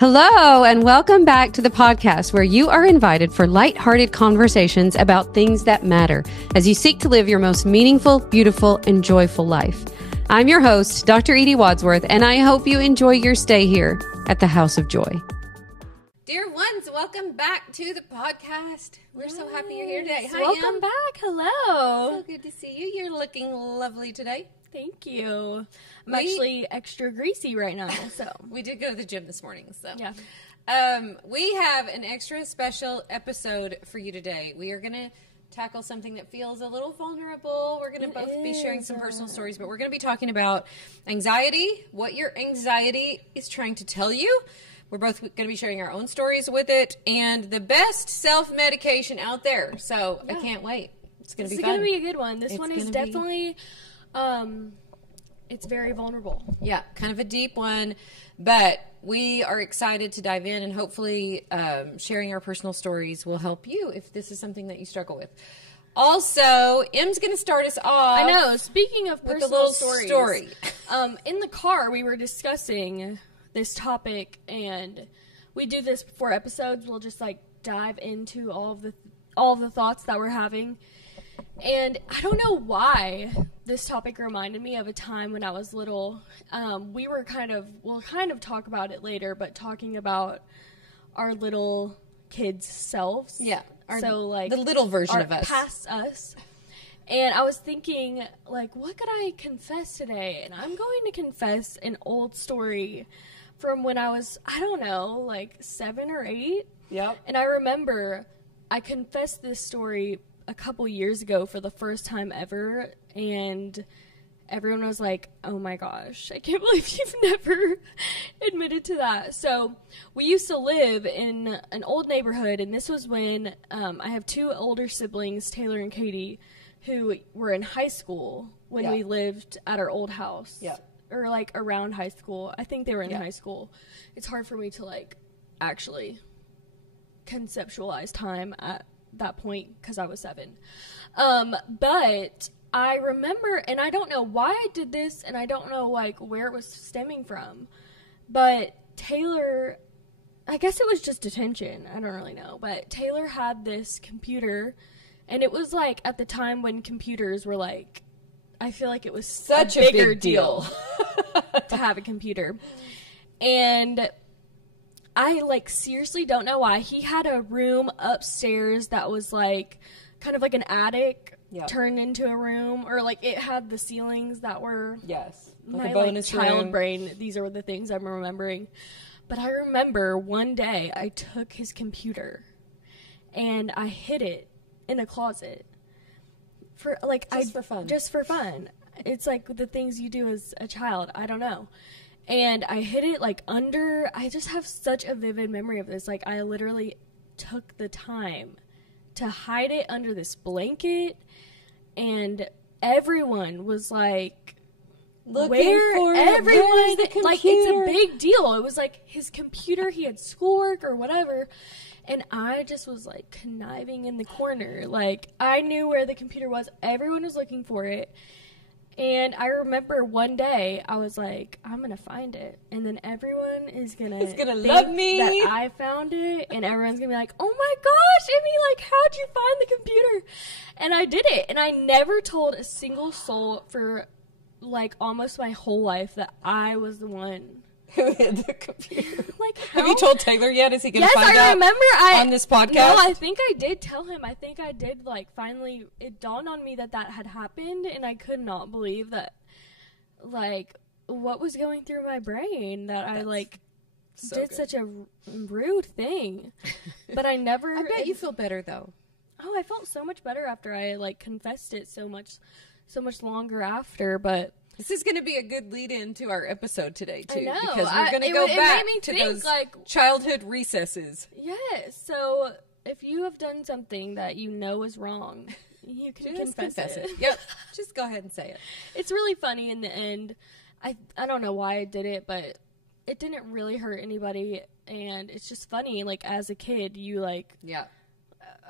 Hello, and welcome back to the podcast where you are invited for lighthearted conversations about things that matter as you seek to live your most meaningful, beautiful, and joyful life. I'm your host, Dr. Edie Wadsworth, and I hope you enjoy your stay here at the House of Joy. Dear ones, welcome back to the podcast. We're so happy you're here today. Hi, welcome back. Hello. So good to see you. You're looking lovely today. Thank you. I'm actually extra greasy right now, so. We did go to the gym this morning, so. Yeah. We have an extra special episode for you today. We are going to tackle something that feels a little vulnerable. We're going to both be sharing some personal stories, but we're going to be talking about anxiety, what your anxiety is trying to tell you. We're both going to be sharing our own stories with it, and the best self-medication out there. So I can't wait. It's going to be fun. It's going to be a good one. This one is definitely, it's very vulnerable. Yeah, kind of a deep one, but we are excited to dive in, and hopefully sharing our personal stories will help you if this is something that you struggle with. Also, Em's going to start us off. I know. Speaking of personal stories, story. In the car we were discussing this topic, and we do this before episodes. We'll just like dive into all of the thoughts that we're having. And I don't know why this topic reminded me of a time when I was little. We'll kind of talk about it later, but talking about our little kids' selves. Yeah. The little version of us. Past us. And I was thinking, like, what could I confess today? And I'm going to confess an old story from when I was, I don't know, like 7 or 8. Yep. And I remember I confessed this story a couple years ago for the first time ever, and everyone was like, oh my gosh, I can't believe you've never admitted to that. So we used to live in an old neighborhood, and this was when I have 2 older siblings, Taylor and Katie, who were in high school when we lived at our old house. Yeah. Or like around high school. I think they were in high school. It's hard for me to like actually conceptualize time at that point because I was 7. But I remember, and I don't know why I did this, and I don't know like where it was stemming from, but Taylor, I guess it was just attention. I don't really know, but Taylor had this computer, and it was like at the time when computers were like, I feel like it was such a bigger deal to have a computer. And I, like, seriously don't know why. He had a room upstairs that was, like, kind of like an attic turned into a room. Or, like, it had the ceilings that were... Yes. Like my, bonus child room. Brain. These are the things I'm remembering. But I remember one day I took his computer and I hid it in a closet. For fun. Just for fun. It's like the things you do as a child. I don't know. And I hid it like under, I just have such a vivid memory of this. Like I literally took the time to hide it under this blanket, and everyone was like, everyone, like it's a big deal. It was like his computer, he had schoolwork or whatever. And I just was, like, conniving in the corner. Like, I knew where the computer was. Everyone was looking for it. And I remember one day, I was like, I'm going to find it. And then everyone is going to love me that I found it. And everyone's going to be like, oh, my gosh, Emmy, like, how'd you find the computer? And I did it. And I never told a single soul for, like, almost my whole life that I was the one who hid the computer. Like, have you told Taylor yet? Is he going to find out? Yes, I remember. On this podcast? No, I think I did tell him. I think I did, like, finally, it dawned on me that had happened, and I could not believe that, like, what was going through my brain that I, like, did such a rude thing. But I never... I bet you feel better, though. Oh, I felt so much better after I, like, confessed it so much longer after, but... This is going to be a good lead-in to our episode today, too. I know. Because we're going to go back to those like, childhood recesses. Yes. So if you have done something that you know is wrong, you can confess it. Yep. Just go ahead and say it. It's really funny in the end. I don't know why I did it, but it didn't really hurt anybody. And it's just funny. Like, as a kid, you, like... Yeah.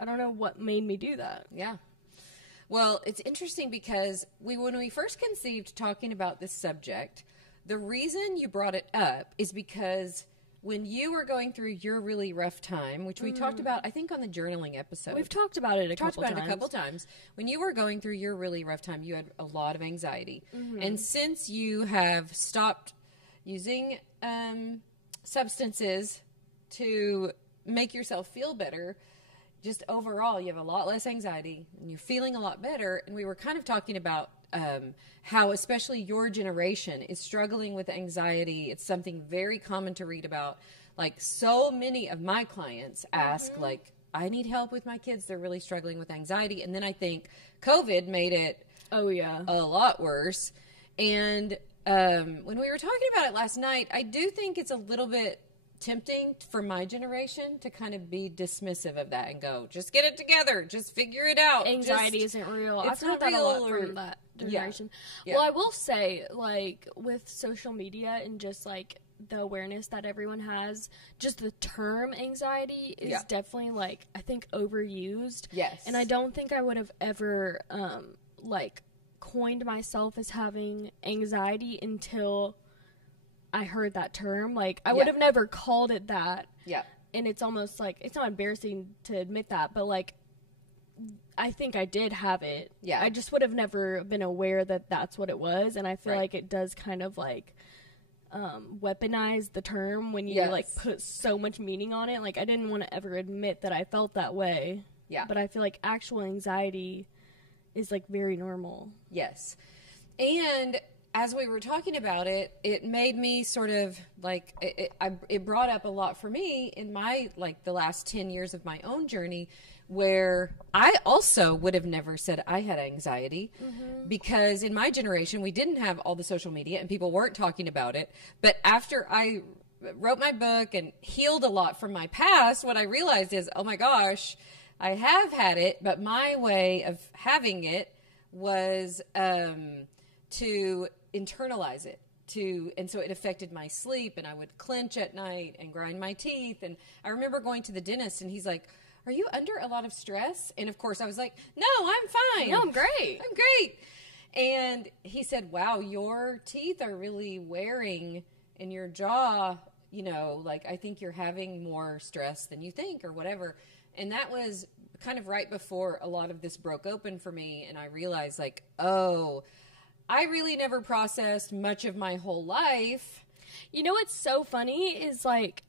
I don't know what made me do that. Yeah. Well, it's interesting because when we first conceived talking about this subject, the reason you brought it up is because when you were going through your really rough time, which we talked about, I think, on the journaling episode. We've talked about it a couple times. When you were going through your really rough time, you had a lot of anxiety. And since you have stopped using substances to make yourself feel better, just overall, you have a lot less anxiety and you're feeling a lot better. And we were kind of talking about how especially your generation is struggling with anxiety. It's something very common to read about. Like, so many of my clients ask, like, I need help with my kids. They're really struggling with anxiety. And then I think COVID made it a lot worse. And when we were talking about it last night, I do think it's a little bit tempting for my generation to kind of be dismissive of that and go, just get it together, just figure it out. Anxiety isn't real. It's I've heard that a lot from that generation. Yeah. Well, I will say, like, with social media and just like the awareness that everyone has, just the term anxiety is definitely, like, I think overused. Yes. And I don't think I would have ever like coined myself as having anxiety until I heard that term. Like, I would have never called it that. Yeah. And it's almost like, it's not embarrassing to admit that, but like, I think I did have it. Yeah. I just would have never been aware that that's what it was. And I feel like it does kind of like weaponize the term when you like put so much meaning on it. Like, I didn't want to ever admit that I felt that way. Yeah. But I feel like actual anxiety is like very normal. Yes. And as we were talking about it, it made me sort of like, it brought up a lot for me in my, like, the last 10 years of my own journey, where I also would have never said I had anxiety because in my generation, we didn't have all the social media and people weren't talking about it. But after I wrote my book and healed a lot from my past, what I realized is, oh my gosh, I have had it, but my way of having it was to internalize it. And so it affected my sleep, and I would clench at night and grind my teeth. And I remember going to the dentist and he's like, are you under a lot of stress? And of course I was like, no, I'm fine. No, I'm great. I'm great. And he said, wow, your teeth are really wearing in your jaw, you know, like, I think you're having more stress than you think or whatever. And that was kind of right before a lot of this broke open for me. And I realized, like, oh, I really never processed much of my whole life. You know what's so funny is, like,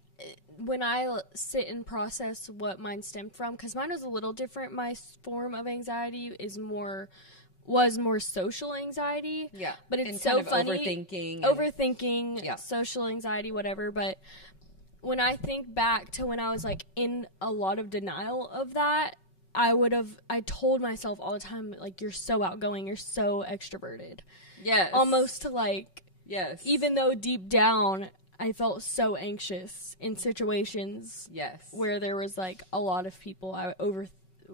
when I sit and process what mine stemmed from, because mine was a little different. My form of anxiety was more social anxiety. Yeah. But it's and so kind of funny. Overthinking, social anxiety, whatever. But when I think back to when I was, like, in a lot of denial of that, I told myself all the time, like, you're so outgoing, you're so extroverted. Yes. Almost to, like, yes. Even though deep down I felt so anxious in situations where there was, like, a lot of people I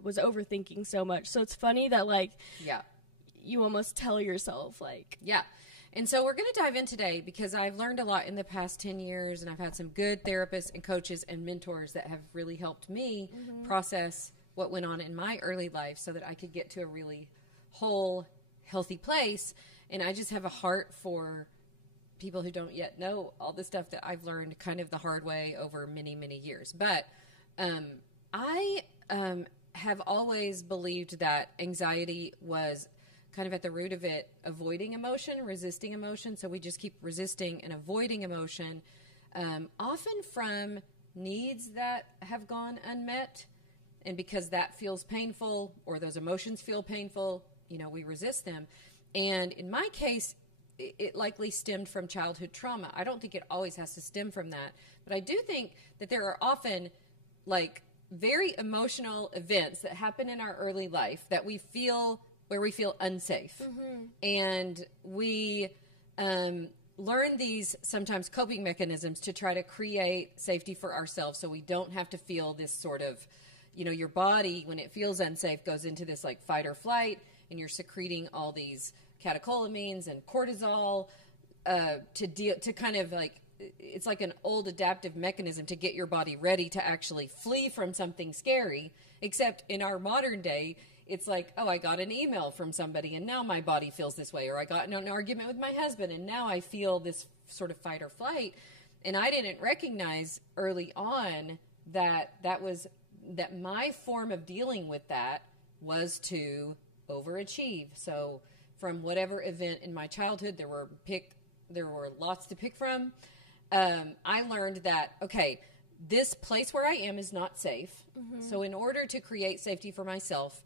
was overthinking so much. So it's funny that, like, you almost tell yourself, like... Yeah. And so we're going to dive in today because I've learned a lot in the past 10 years, and I've had some good therapists and coaches and mentors that have really helped me process what went on in my early life so that I could get to a really whole, healthy place. And I just have a heart for people who don't yet know all the stuff that I've learned kind of the hard way over many, many years. But I have always believed that anxiety was kind of at the root of it, avoiding emotion, resisting emotion. So we just keep resisting and avoiding emotion, often from needs that have gone unmet. And because that feels painful or those emotions feel painful, you know, we resist them. And in my case, it likely stemmed from childhood trauma. I don't think it always has to stem from that. But I do think that there are often, like, very emotional events that happen in our early life that we feel, where we feel unsafe. And we learn these sometimes coping mechanisms to try to create safety for ourselves so we don't have to feel this sort of, you know, your body, when it feels unsafe, goes into this, like, fight or flight, and you're secreting all these catecholamines and cortisol to kind of, like, it's like an old adaptive mechanism to get your body ready to actually flee from something scary. Except in our modern day, it's like, oh, I got an email from somebody and now my body feels this way, or I got in an argument with my husband and now I feel this sort of fight or flight. And I didn't recognize early on that my form of dealing with that was to overachieve. So from whatever event in my childhood, there were lots to pick from. I learned that, okay, this place where I am is not safe. Mm-hmm. So in order to create safety for myself,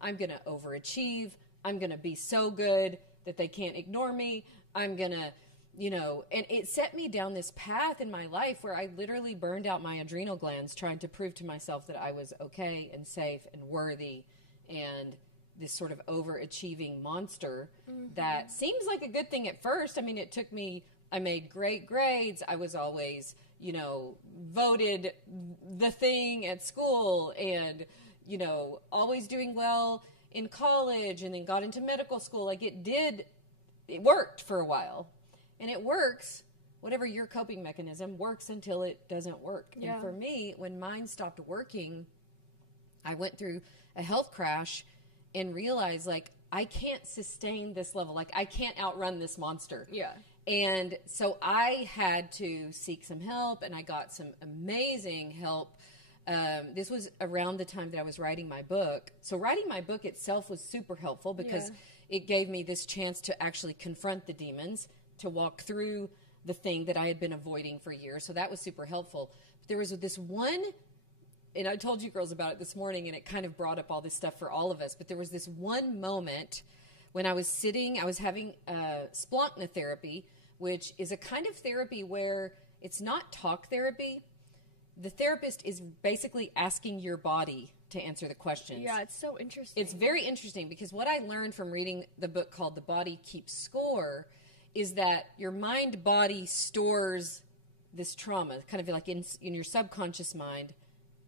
I'm going to overachieve. I'm going to be so good that they can't ignore me. I'm going to, and it set me down this path in my life where I literally burned out my adrenal glands trying to prove to myself that I was okay and safe and worthy, and this sort of overachieving monster that seems like a good thing at first. I mean, I made great grades. I was always, voted the thing at school, and, always doing well in college, and then got into medical school. Like it worked for a while, and it works. Whatever your coping mechanism works until it doesn't work. Yeah. And for me, when mine stopped working, I went through a health crash and realized, like, I can't sustain this level. Like, I can't outrun this monster. Yeah. And so I had to seek some help, and I got some amazing help. This was around the time that I was writing my book. So writing my book itself was super helpful because it gave me this chance to actually confront the demons, to walk through the thing that I had been avoiding for years. So that was super helpful. But there was this one, and I told you girls about it this morning, and it kind of brought up all this stuff for all of us. But there was this one moment when I was having Splankna therapy, which is a kind of therapy where it's not talk therapy. The therapist is basically asking your body to answer the questions. Yeah, it's so interesting. It's very interesting because what I learned from reading the book called The Body Keeps Score is that your mind-body stores this trauma, kind of like in your subconscious mind.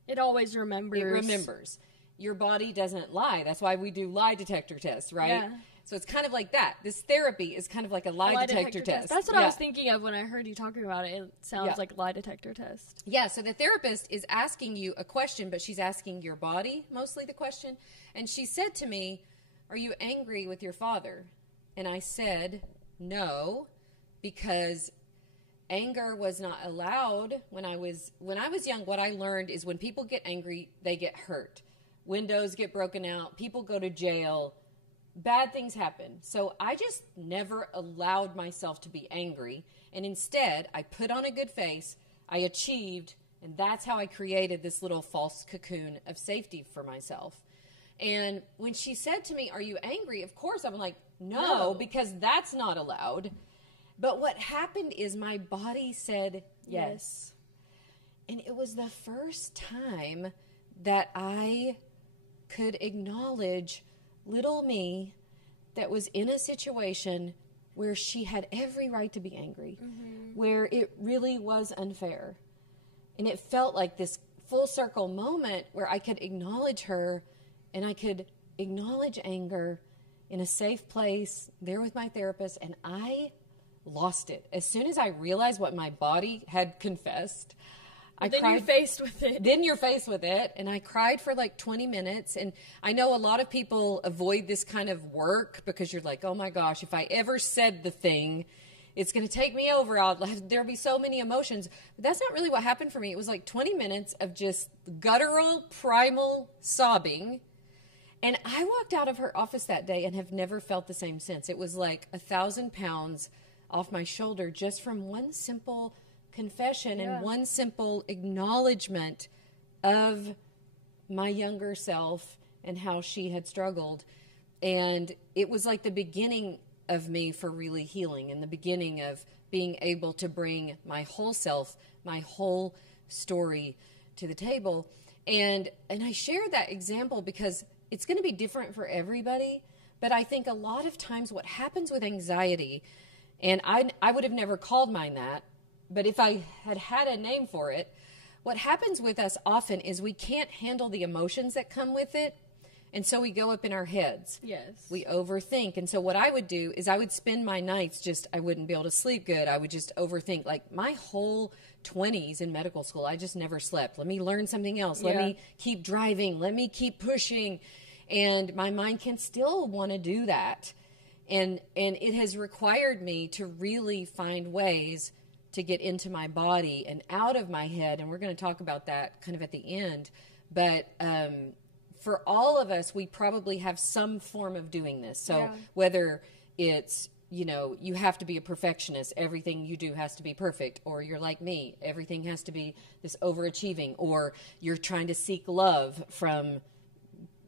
It always remembers. It remembers. Your body doesn't lie. That's why we do lie detector tests, right? Yeah. So it's kind of like that. This therapy is kind of like a lie detector test. That's what I was thinking of when I heard you talking about it. It sounds like a lie detector test. Yeah, so the therapist is asking you a question, but she's asking your body mostly the question. And she said to me, "Are you angry with your father?" And I said, "No, because anger was not allowed when I was young." What I learned is when people get angry, they get hurt. Windows get broken out. People go to jail. Bad things happen. So I just never allowed myself to be angry. And instead, I put on a good face. I achieved. And that's how I created this little false cocoon of safety for myself. And when she said to me, "Are you angry?" Of course, I'm like, no, because that's not allowed. But what happened is my body said yes. And it was the first time that I could acknowledge little me that was in a situation where she had every right to be angry, where it really was unfair. And it felt like this full circle moment where I could acknowledge her and I could acknowledge anger in a safe place there with my therapist, and I lost it. As soon as I realized what my body had confessed, I cried. You're faced with it. Then you're faced with it, and I cried for like 20 minutes, and I know a lot of people avoid this kind of work because you're like, oh my gosh, if I ever said the thing, it's going to take me over. There'll be so many emotions. But that's not really what happened for me. It was like 20 minutes of just guttural, primal sobbing. And I walked out of her office that day and have never felt the same since. It was like 1,000 pounds off my shoulder just from one simple confession and one simple acknowledgement of my younger self and how she had struggled. And it was like the beginning of me for really healing and the beginning of being able to bring my whole self, my whole story to the table. And I share that example because it's going to be different for everybody. But I think a lot of times what happens with anxiety, and I would have never called mine that, but if I had had a name for it, what happens with us often is we can't handle the emotions that come with it. And so we go up in our heads. Yes. We overthink. And so what I would do is I would spend my nights I wouldn't be able to sleep good. I would just overthink. Like my whole 20s in medical school, I just never slept. Let me learn something else. Let me keep driving. Let me keep pushing. And my mind can still want to do that. And it has required me to really find ways to get into my body and out of my head. And we're going to talk about that kind of at the end. But for all of us, we probably have some form of doing this. So whether it's, you know, you have to be a perfectionist, everything you do has to be perfect, or you're like me, everything has to be this overachieving, or you're trying to seek love from,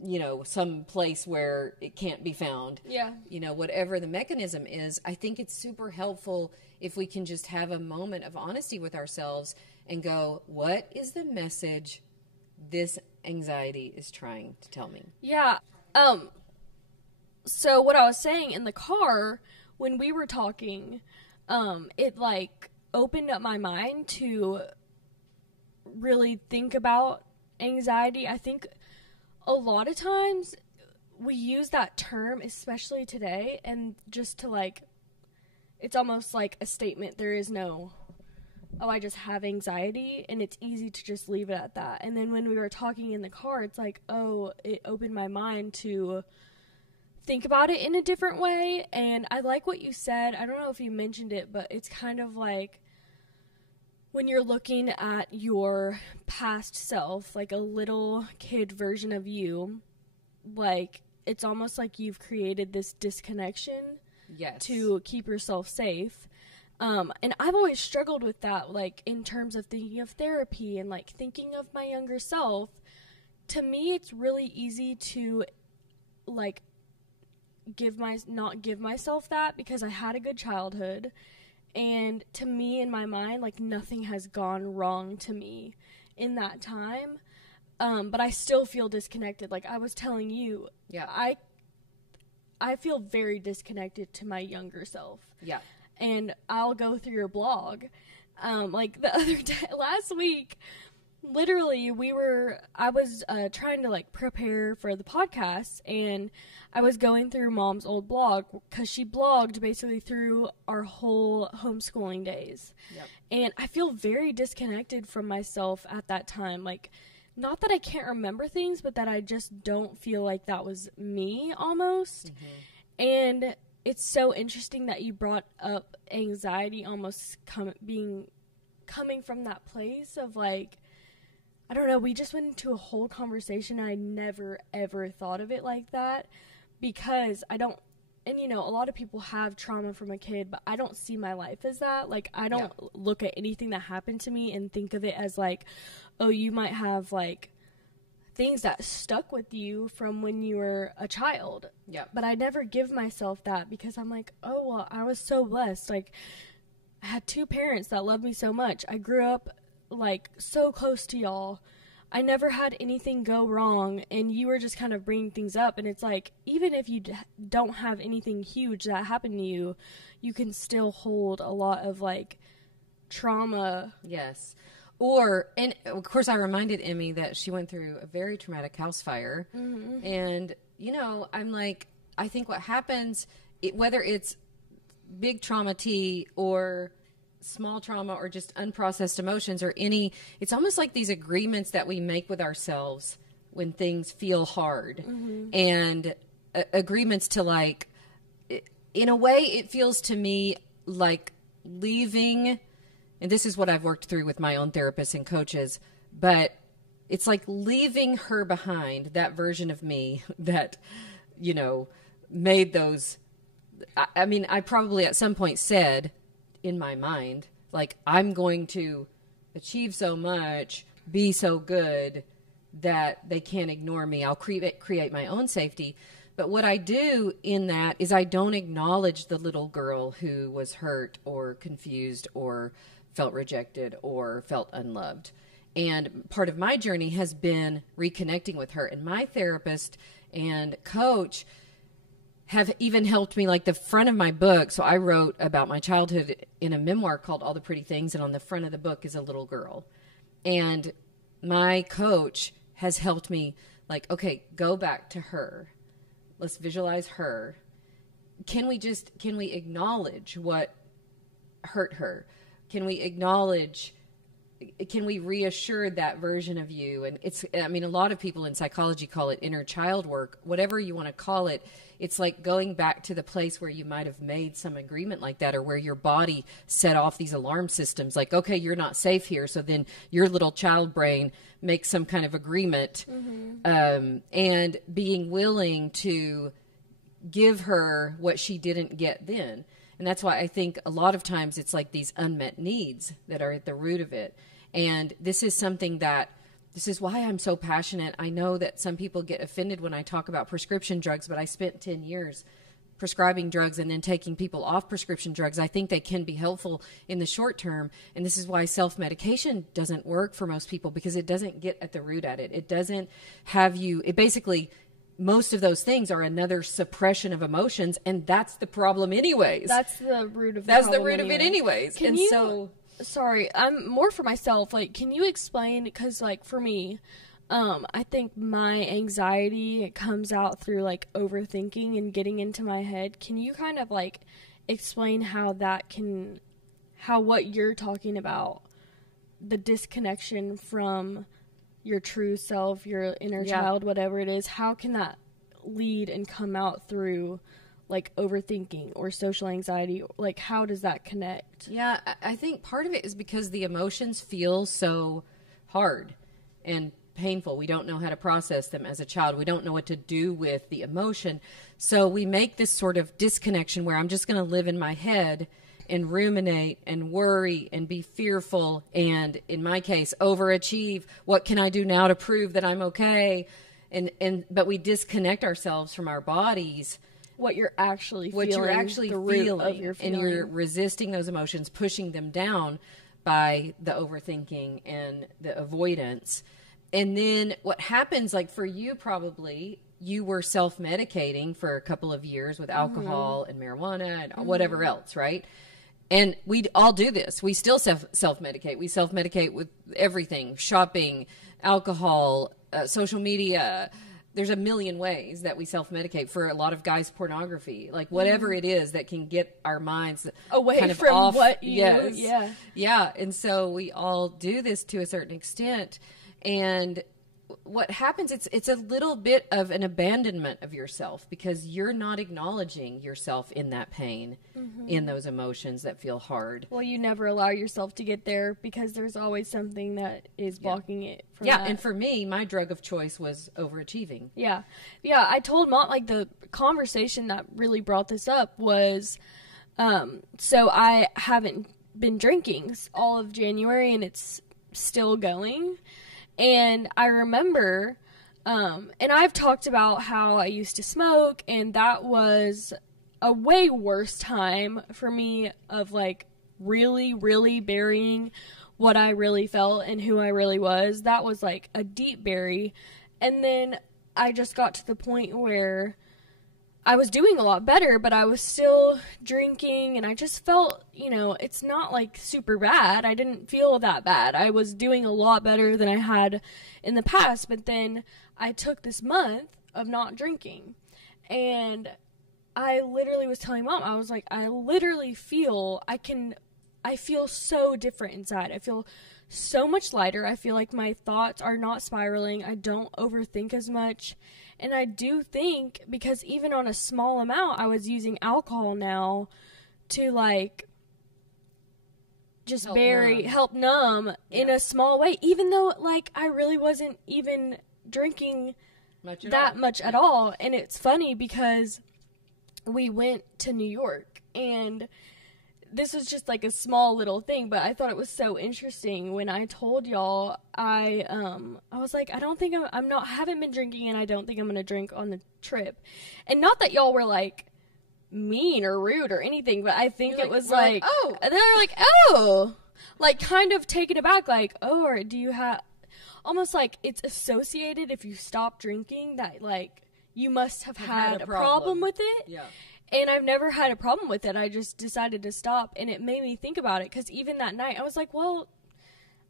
you know, some place where it can't be found. Yeah. You know, whatever the mechanism is, I think it's super helpful if we can just have a moment of honesty with ourselves and go, what is the message this anxiety is trying to tell me? Yeah. So what I was saying in the car when we were talking, it like opened up my mind to really think about anxiety. I think a lot of times we use that term, especially today, and just to like, it's almost like a statement. There is no, oh, I just have anxiety, and it's easy to just leave it at that. And then when we were talking in the car, it's like, oh, it opened my mind to think about it in a different way. And I like what you said. I don't know if you mentioned it, but it's kind of like when you're looking at your past self, like a little kid version of you, like it's almost like you've created this disconnection to keep yourself safe. And I've always struggled with that, like in terms of thinking of therapy and like thinking of my younger self. To me, it's really easy to like not give myself that, because I had a good childhood, and to me in my mind, like nothing has gone wrong to me in that time, but I still feel disconnected. Like I was telling you, I feel very disconnected to my younger self. And I'll go through your blog, like the other day, last week, literally I was trying to like prepare for the podcast, and I was going through Mom's old blog because she blogged basically through our whole homeschooling days. And I feel very disconnected from myself at that time. Like, not that I can't remember things, but that I just don't feel like that was me almost. And it's so interesting that you brought up anxiety almost coming from that place of like, I don't know, we just went into a whole conversation, and I never, ever thought of it like that, because I don't, and you know, a lot of people have trauma from a kid, but I don't see my life as that. Like, I don't look at anything that happened to me and think of it as like, oh, you might have like things that stuck with you from when you were a child. But I never give myself that, because I'm like, oh, well, I was so blessed. Like, I had two parents that loved me so much. I grew up like so close to y'all. I never had anything go wrong, and you were just kind of bringing things up, and it's like, even if you don't have anything huge that happened to you, you can still hold a lot of like trauma. And of course I reminded Emmy that she went through a very traumatic house fire. And you know, I'm like, I think what happens, whether it's big trauma T or small trauma or just unprocessed emotions or it's almost like these agreements that we make with ourselves when things feel hard. And agreements to like, in a way it feels to me like leaving, and this is what I've worked through with my own therapists and coaches, but it's like leaving her behind, that version of me that, you know, made those, I mean, I probably at some point said in my mind, like, I'm going to achieve so much, be so good that they can't ignore me. I'll create my own safety. But what I do in that is I don't acknowledge the little girl who was hurt or confused or felt rejected or felt unloved. And part of my journey has been reconnecting with her. And my therapist and coach have even helped me, like the front of my book. So I wrote about my childhood in a memoir called All the Pretty Things. And on the front of the book is a little girl. And my coach has helped me, like, okay, go back to her. Let's visualize her. Can we acknowledge what hurt her? Can we acknowledge can we reassure that version of you? And it's, I mean, a lot of people in psychology call it inner child work, whatever you want to call it. It's like going back to the place where you might have made some agreement like that, or where your body set off these alarm systems like, okay, you're not safe here. So then your little child brain makes some kind of agreement, and being willing to give her what she didn't get then. And that's why I think a lot of times it's like these unmet needs that are at the root of it. And this is something that, this is why I'm so passionate. I know that some people get offended when I talk about prescription drugs, but I spent 10 years prescribing drugs and then taking people off prescription drugs. I think they can be helpful in the short term. And this is why self-medication doesn't work for most people, because it doesn't get at the root at it. It doesn't have you, it basically, most of those things are another suppression of emotions, and that's the problem anyways. That's the root of the That's problem the root of it anyways. Can and you, so sorry, I'm more for myself. Like, can you explain, because like for me, I think my anxiety comes out through like overthinking and getting into my head. Can you kind of like explain how that can, how what you're talking about, the disconnection from your true self, your inner child, whatever it is, how can that lead and come out through like overthinking or social anxiety? Like, how does that connect? Yeah, I think part of it is because the emotions feel so hard and painful. We don't know how to process them as a child. We don't know what to do with the emotion. So we make this sort of disconnection where I'm just going to live in my head and ruminate and worry and be fearful and, in my case, overachieve. What can I do now to prove that I'm okay? But we disconnect ourselves from our bodies. What you're actually feeling. What you're actually feeling. And you're resisting those emotions, pushing them down by the overthinking and the avoidance. And then what happens, like for you probably, you were self-medicating for a couple of years with alcohol and marijuana and whatever else, right? And we all do this. We still self-medicate. We self-medicate with everything, shopping, alcohol, social media. There's a million ways that we self-medicate. For a lot of guys, pornography, like whatever it is that can get our minds away kind of from off. What you, yeah. And so we all do this to a certain extent. And what happens, it's a little bit of an abandonment of yourself, because you're not acknowledging yourself in that pain, in those emotions that feel hard. Well, you never allow yourself to get there because there's always something that is blocking it from that. And for me, my drug of choice was overachieving. Yeah, I told Mom, like, the conversation that really brought this up was, so I haven't been drinking all of January, and it's still going. And I remember, and I've talked about how I used to smoke, and that was a way worse time for me of like really, really burying what I really felt and who I really was. That was like a deep bury. And then I just got to the point where I was doing a lot better, but I was still drinking, and I just felt, it's not like super bad. I didn't feel that bad. I was doing a lot better than I had in the past, but then I took this month of not drinking, and I literally was telling Mom, I was like, I literally feel, I feel so different inside. I feel so much lighter. I feel like my thoughts are not spiraling. I don't overthink as much. And I do think, because even on a small amount, I was using alcohol now to like just help numb in a small way, even though like I really wasn't even drinking much at all. And it's funny because we went to New York, and this was just like a small little thing, but I thought it was so interesting when I told y'all. I was like, I don't think haven't been drinking, and I don't think I'm gonna drink on the trip. And not that y'all were like mean or rude or anything, but I think it was like, oh, and then they're like, oh, like kind of taken aback, like, oh, or do you have, almost like it's associated if you stop drinking that like you must have had a problem with it. Yeah. And I've never had a problem with it. I just decided to stop, and it made me think about it, because even that night I was like, well,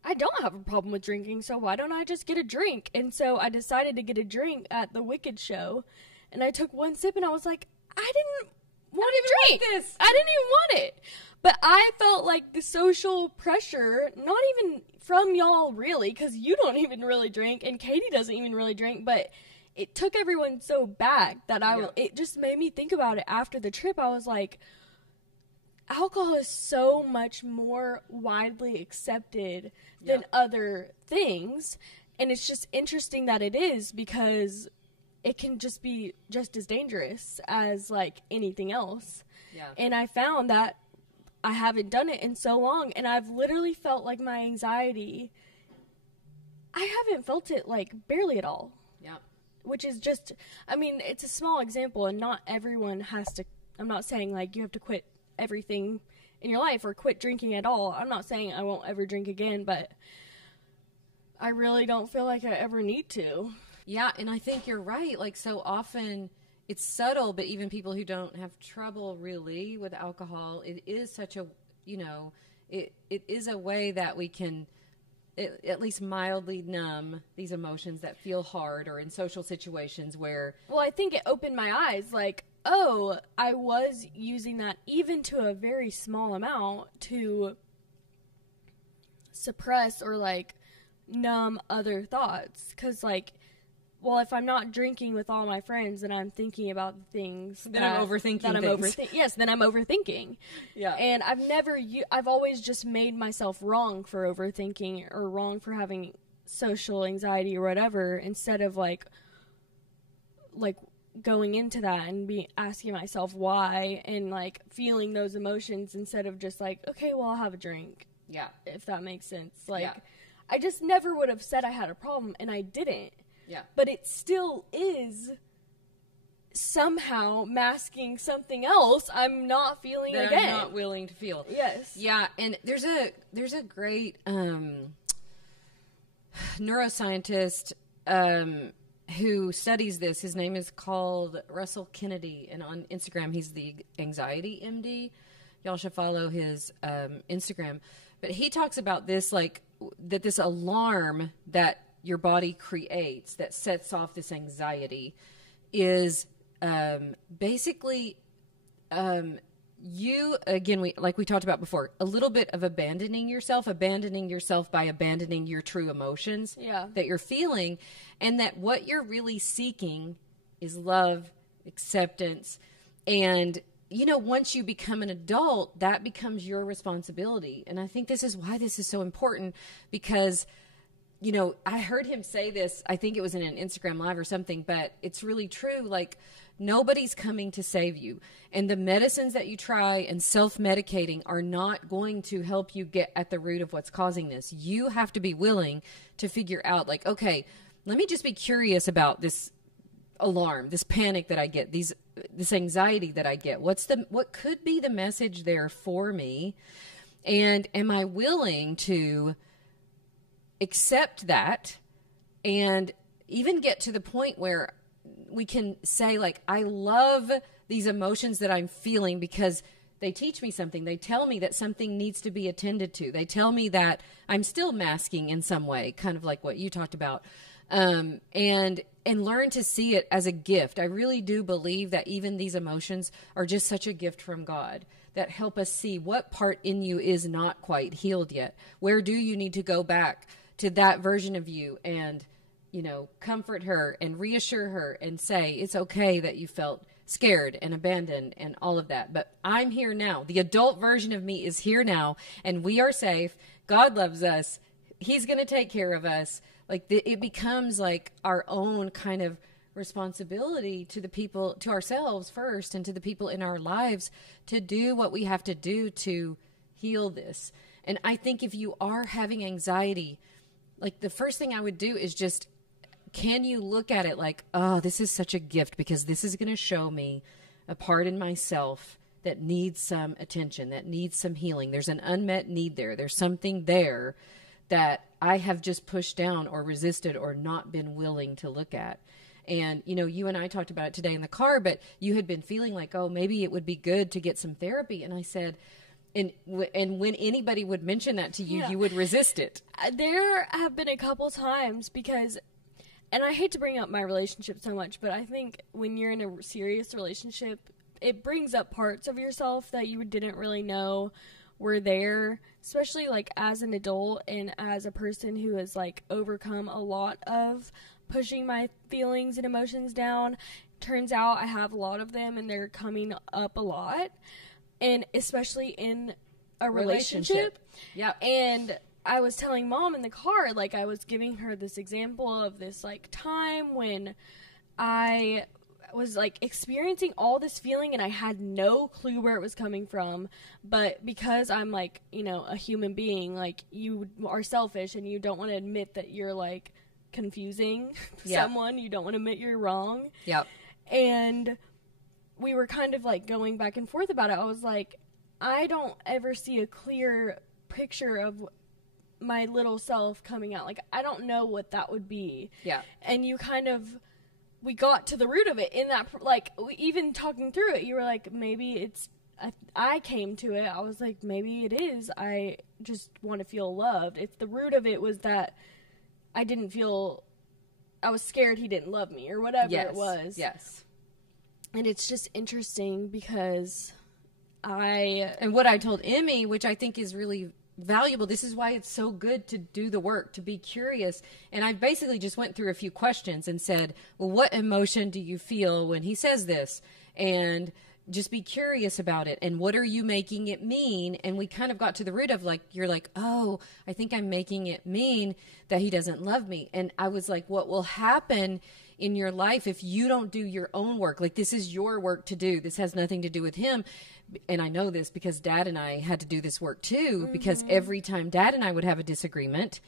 I don't have a problem with drinking, so why don't I just get a drink? And so I decided to get a drink at the Wicked show, and I took one sip, and I was like, I didn't want to drink this. I didn't even want it. But I felt like the social pressure, not even from y'all, really, because you don't even really drink, and Katie doesn't even really drink, but it took everyone so back that it just made me think about it after the trip. I was like, alcohol is so much more widely accepted than other things, and it's just interesting that it is, because it can just be just as dangerous as, like, anything else. Yeah. And I found that I haven't done it in so long, and I've literally felt like my anxiety, I haven't felt it, like, barely at all. Yeah. Which is just, I mean, it's a small example, and not everyone has to, I'm not saying, like, you have to quit everything in your life or quit drinking at all. I'm not saying I won't ever drink again, but I really don't feel like I ever need to. Yeah, and I think you're right. Like, so often it's subtle, but even people who don't have trouble really with alcohol, it is such a, it is a way that we can at least mildly numb these emotions that feel hard, or in social situations where... Well, I think it opened my eyes, like, oh, I was using that even to a very small amount to suppress or, like, numb other thoughts. Because, like, well, if I'm not drinking with all my friends and I'm thinking about the things then I'm overthinking yes, then I'm overthinking. Yeah. And I've always just made myself wrong for overthinking, or wrong for having social anxiety or whatever, instead of like going into that and asking myself why, and like feeling those emotions, instead of just like, okay, well, I'll have a drink. Yeah. If that makes sense. Like, I just never would have said I had a problem, and I didn't. Yeah. But it still is somehow masking something else I'm not feeling that again. I'm not willing to feel. Yes. Yeah, and there's a great neuroscientist who studies this. His name is called Russell Kennedy, and on Instagram he's the Anxiety MD. Y'all should follow his Instagram. But he talks about this, like, that this alarm that your body creates that sets off this anxiety is basically you, again, we talked about before, a little bit of abandoning yourself by abandoning your true emotions that you're feeling, and that what you're really seeking is love, acceptance, and once you become an adult, that becomes your responsibility. And I think this is why this is so important, because I heard him say this, I think it was in an Instagram Live or something, but it's really true. Like, nobody's coming to save you. And the medicines that you try and self-medicating are not going to help you get at the root of what's causing this. You have to be willing to figure out, like, okay, let me just be curious about this alarm, this panic that I get, this anxiety that I get. What could be the message there for me? And am I willing to accept that, and even get to the point where we can say, like, I love these emotions that I'm feeling because they teach me something. They tell me that something needs to be attended to. They tell me that I'm still masking in some way, kind of like what you talked about, and learn to see it as a gift. I really do believe that even these emotions are just such a gift from God that help us see what part in you is not quite healed yet. Where do you need to go back to that version of you and, comfort her and reassure her and say, it's okay that you felt scared and abandoned and all of that. But I'm here now. The adult version of me is here now, and we are safe. God loves us. He's going to take care of us. Like, it becomes like our own kind of responsibility to the people, to ourselves first, and to the people in our lives to do what we have to do to heal this. And I think if you are having anxiety, like, the first thing I would do is just, can you look at it like, oh, this is such a gift, because this is going to show me a part in myself that needs some attention, that needs some healing. There's an unmet need there. There's something there that I have just pushed down or resisted or not been willing to look at. And, you and I talked about it today in the car, but you had been feeling like, oh, maybe it would be good to get some therapy. And I said, and when anybody would mention that to you, you would resist it. There have been a couple times because, and I hate to bring up my relationship so much, but I think when you're in a serious relationship, it brings up parts of yourself that you didn't really know were there, especially like as an adult and as a person who has like overcome a lot of pushing my feelings and emotions down. Turns out I have a lot of them and they're coming up a lot, and especially in a relationship. Yeah. And I was telling Mom in the car, like I was giving her this example of this like time when I was like experiencing all this feeling and I had no clue where it was coming from, but because I'm like, you know, a human being, like you are selfish and you don't want to admit that you're like confusing someone, you don't want to admit you're wrong. Yep. And we were kind of like going back and forth about it. I was like, I don't ever see a clear picture of my little self coming out. Like I don't know what that would be. Yeah. And you kind of, we got to the root of it in that, like, even talking through it, you were like, maybe it's, I came to it, I was like, maybe it is, I just want to feel loved. If the root of it was that I didn't feel, I was scared he didn't love me, or whatever it was. Yes. And it's just interesting because And what I told Emmy, which I think is really valuable, this is why it's so good to do the work, to be curious. And I basically just went through a few questions and said, well, what emotion do you feel when he says this? And just be curious about it. And what are you making it mean? And we kind of got to the root of like, you're like, oh, I think I'm making it mean that he doesn't love me. And I was like, what will happen in your life if you don't do your own work? Like, this is your work to do. This has nothing to do with him. And I know this because Dad and I had to do this work too, because every time Dad and I would have a disagreement,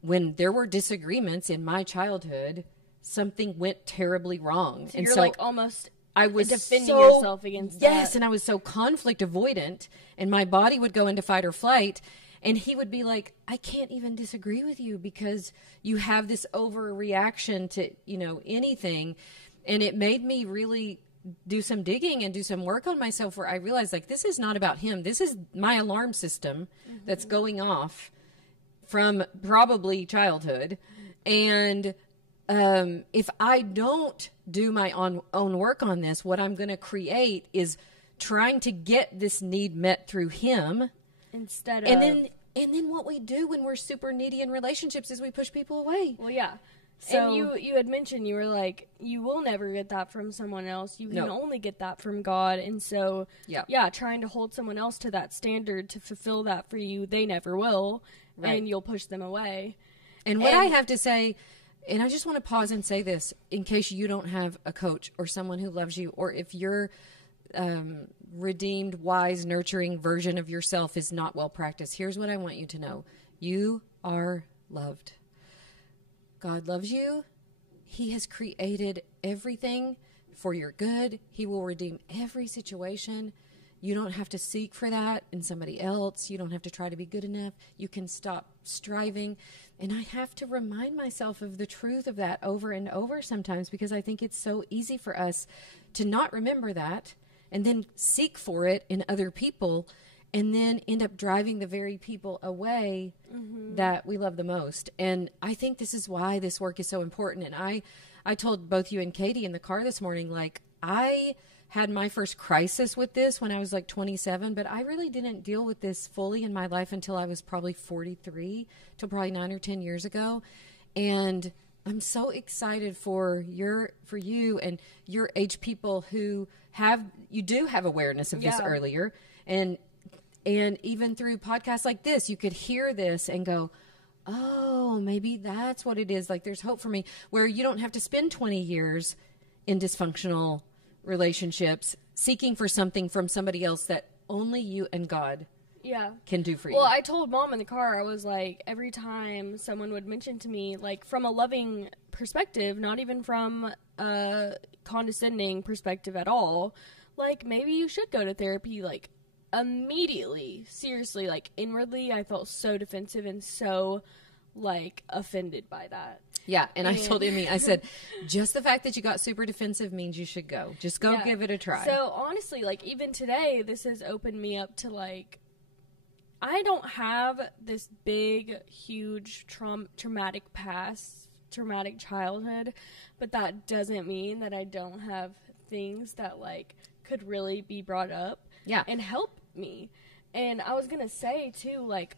when there were disagreements in my childhood, something went terribly wrong. So you're like almost I was defending so, yourself against yes, that. and I was so conflict avoidant, and my body would go into fight or flight, and he would be like, I can't even disagree with you because you have this overreaction to, you know, anything. And it made me really do some digging and do some work on myself, where I realized, like, this is not about him. This is my alarm system that's going off from probably childhood. And if I don't do my own work on this, what I'm going to create is trying to get this need met through him. Instead of... And then what we do when we're super needy in relationships is we push people away. Well, yeah. So, and you had mentioned, you were like, you will never get that from someone else. You can only get that from God. And so, trying to hold someone else to that standard to fulfill that for you, they never will. Right. And you'll push them away. And what I have to say, and I just want to pause and say this, in case you don't have a coach or someone who loves you, or if your redeemed, wise, nurturing version of yourself is not well practiced, here's what I want you to know. You are loved. God loves you. He has created everything for your good. He will redeem every situation. You don't have to seek for that in somebody else. You don't have to try to be good enough. You can stop striving. And I have to remind myself of the truth of that over and over sometimes, because I think it's so easy for us to not remember that and then seek for it in other people, and then end up driving the very people away that we love the most. And I think this is why this work is so important. And I told both you and Katie in the car this morning, like, I had my first crisis with this when I was like 27, but I really didn't deal with this fully in my life until I was probably 43, till probably 9 or 10 years ago. And I'm so excited for you and your age people who do have awareness of this earlier. And even through podcasts like this, you could hear this and go, oh, maybe that's what it is. Like, there's hope for me, where you don't have to spend 20 years in dysfunctional relationships seeking for something from somebody else that only you and God can do for you. Well, I told Mom in the car, I was like, every time someone would mention to me, like, from a loving perspective, not even from a condescending perspective at all, like, maybe you should go to therapy, like, immediately, seriously, like, inwardly, I felt so defensive and so, like, offended by that. Yeah, and I told Emmy, I said, just the fact that you got super defensive means you should go. Just go give it a try. So, honestly, like, even today, this has opened me up to, like, I don't have this big, huge, traumatic past, traumatic childhood, but that doesn't mean that I don't have things that, like, could really be brought up and help me. And I was going to say, too, like,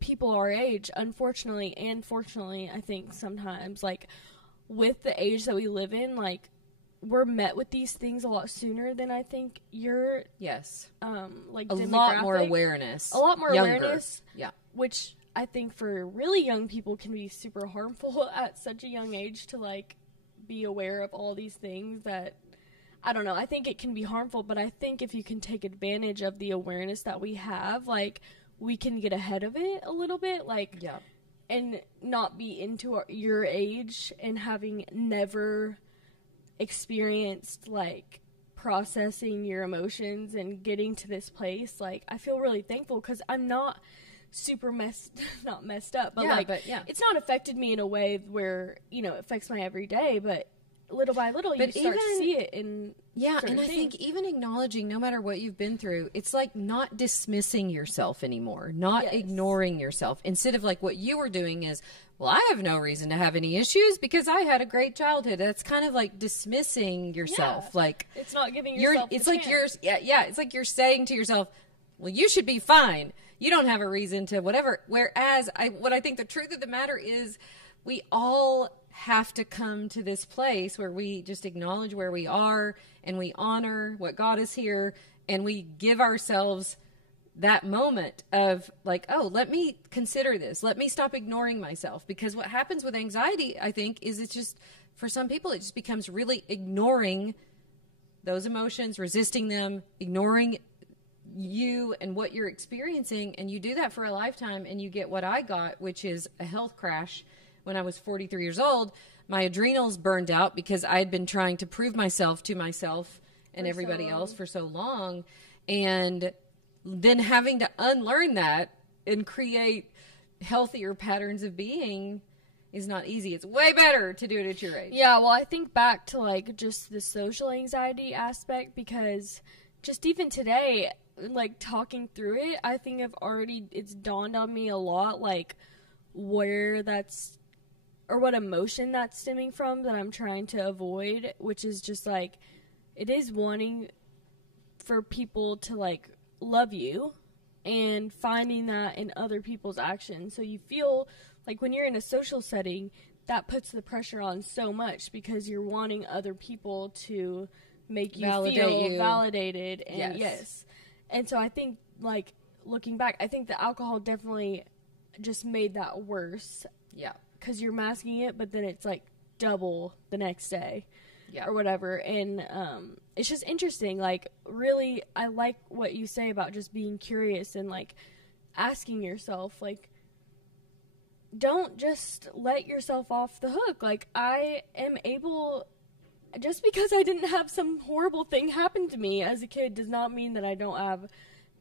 people our age, unfortunately and fortunately, I think sometimes, like, with the age that we live in, like, we're met with these things a lot sooner than I think you're. Yes. Like, a lot more awareness. A lot more younger. awareness. Yeah. Which I think for really young people can be super harmful at such a young age to, like, be aware of all these things that, I don't know, I think it can be harmful, but I think if you can take advantage of the awareness that we have, like, we can get ahead of it a little bit, like, yeah. and not be into your age and having never experienced, like, processing your emotions and getting to this place. Like, I feel really thankful because I'm not super not messed up, but, it's not affected me in a way where, you know, it affects my everyday, but little by little you start to see it in and I think even acknowledging no matter what you've been through, it's like not dismissing yourself anymore, not ignoring yourself. Instead of like what you were doing is, well, I have no reason to have any issues because I had a great childhood. That's kind of like dismissing yourself. Like it's not giving yourself it's like it's like you're saying to yourself, well, you should be fine. You don't have a reason to whatever. Whereas what I think the truth of the matter is, we all have to come to this place where we just acknowledge where we are and we honor what God is here, and we give ourselves that moment of like, oh, let me consider this. Let me stop ignoring myself. Because what happens with anxiety, I think, is it's just, for some people, it just becomes really ignoring those emotions, resisting them, ignoring you and what you're experiencing. And you do that for a lifetime and you get what I got, which is a health crash. When I was 43 years old, my adrenals burned out because I had been trying to prove myself to myself and everybody else for so long. And then having to unlearn that and create healthier patterns of being is not easy. It's way better to do it at your age. Yeah, well, I think back to, like, just the social anxiety aspect, because just even today, like, talking through it, I think it's dawned on me a lot, like, where that's, or what emotion that's stemming from that I'm trying to avoid, which is just, like, it is wanting for people to, like, love you and finding that in other people's actions. So you feel like when you're in a social setting, that puts the pressure on so much because you're wanting other people to make you feel validated. And yes. And so I think, like, looking back, I think the alcohol definitely just made that worse. Yeah. Because you're masking it, but then it's, like, double the next day. Yeah. Or whatever. And it's just interesting. Like, really, I like what you say about just being curious and, like, asking yourself, like, don't just let yourself off the hook. Like, I am able, just because I didn't have some horrible thing happen to me as a kid does not mean that I don't have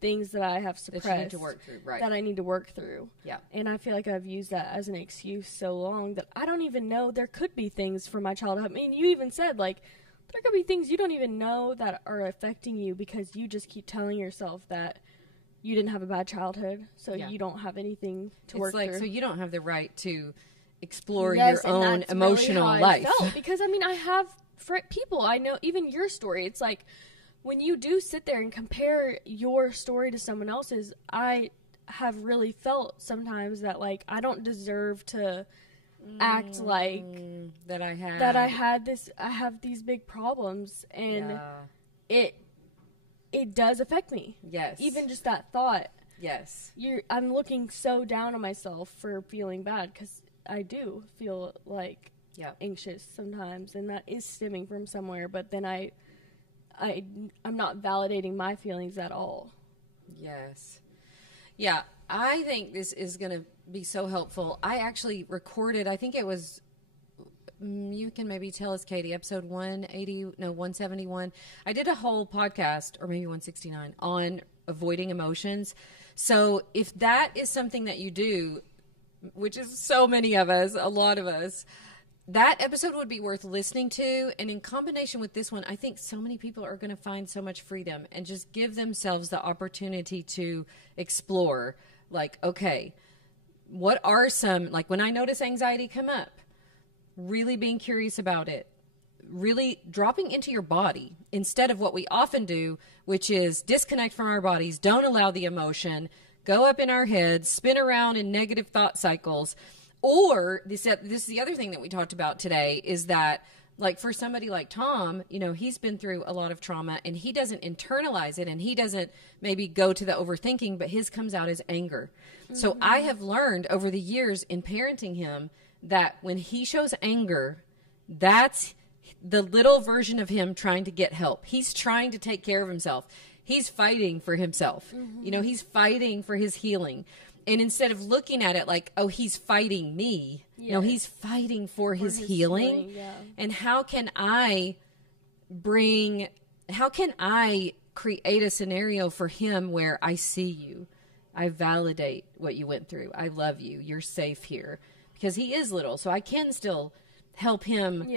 things that I have suppressed that you need to work through, right? That I need to work through. Yeah. And I feel like I've used that as an excuse so long that I don't even know there could be things from my childhood. I mean, you even said, like, there could be things you don't even know that are affecting you because you just keep telling yourself that you didn't have a bad childhood, so you don't have anything to work through. So you don't have the right to explore your own emotional life. I felt, because, I mean, I have people, I know, even your story, it's like, when you do sit there and compare your story to someone else's, I have really felt sometimes that, like, I don't deserve to act like that I have these big problems, and it does affect me. Yes. Even just that thought. Yes. I'm looking so down on myself for feeling bad, because I do feel, like, anxious sometimes, and that is stemming from somewhere, but then I'm not validating my feelings at all. Yes. Yeah, I think this is going to be so helpful. I actually recorded, I think it was, you can maybe tell us, Katie, episode 171. I did a whole podcast, or maybe 169, on avoiding emotions. So if that is something that you do, which is so many of us, a lot of us, that episode would be worth listening to. And in combination with this one, I think so many people are going to find so much freedom and just give themselves the opportunity to explore, like, okay, what are some, like, when I notice anxiety come up, really being curious about it, really dropping into your body instead of what we often do, which is disconnect from our bodies, don't allow the emotion, go up in our heads, spin around in negative thought cycles. Or this is the other thing that we talked about today, is that, like, for somebody like Tom, you know, he's been through a lot of trauma and he doesn't internalize it, and he doesn't maybe go to the overthinking, but his comes out as anger. So I have learned over the years in parenting him that when he shows anger, that's the little version of him trying to get help. He's trying to take care of himself. He's fighting for himself. You know, he's fighting for his healing. And instead of looking at it like, oh, he's fighting me, you know, he's fighting for his healing. And how can I create a scenario for him where I see you, I validate what you went through, I love you, you're safe here, because he is little, so I can still help him,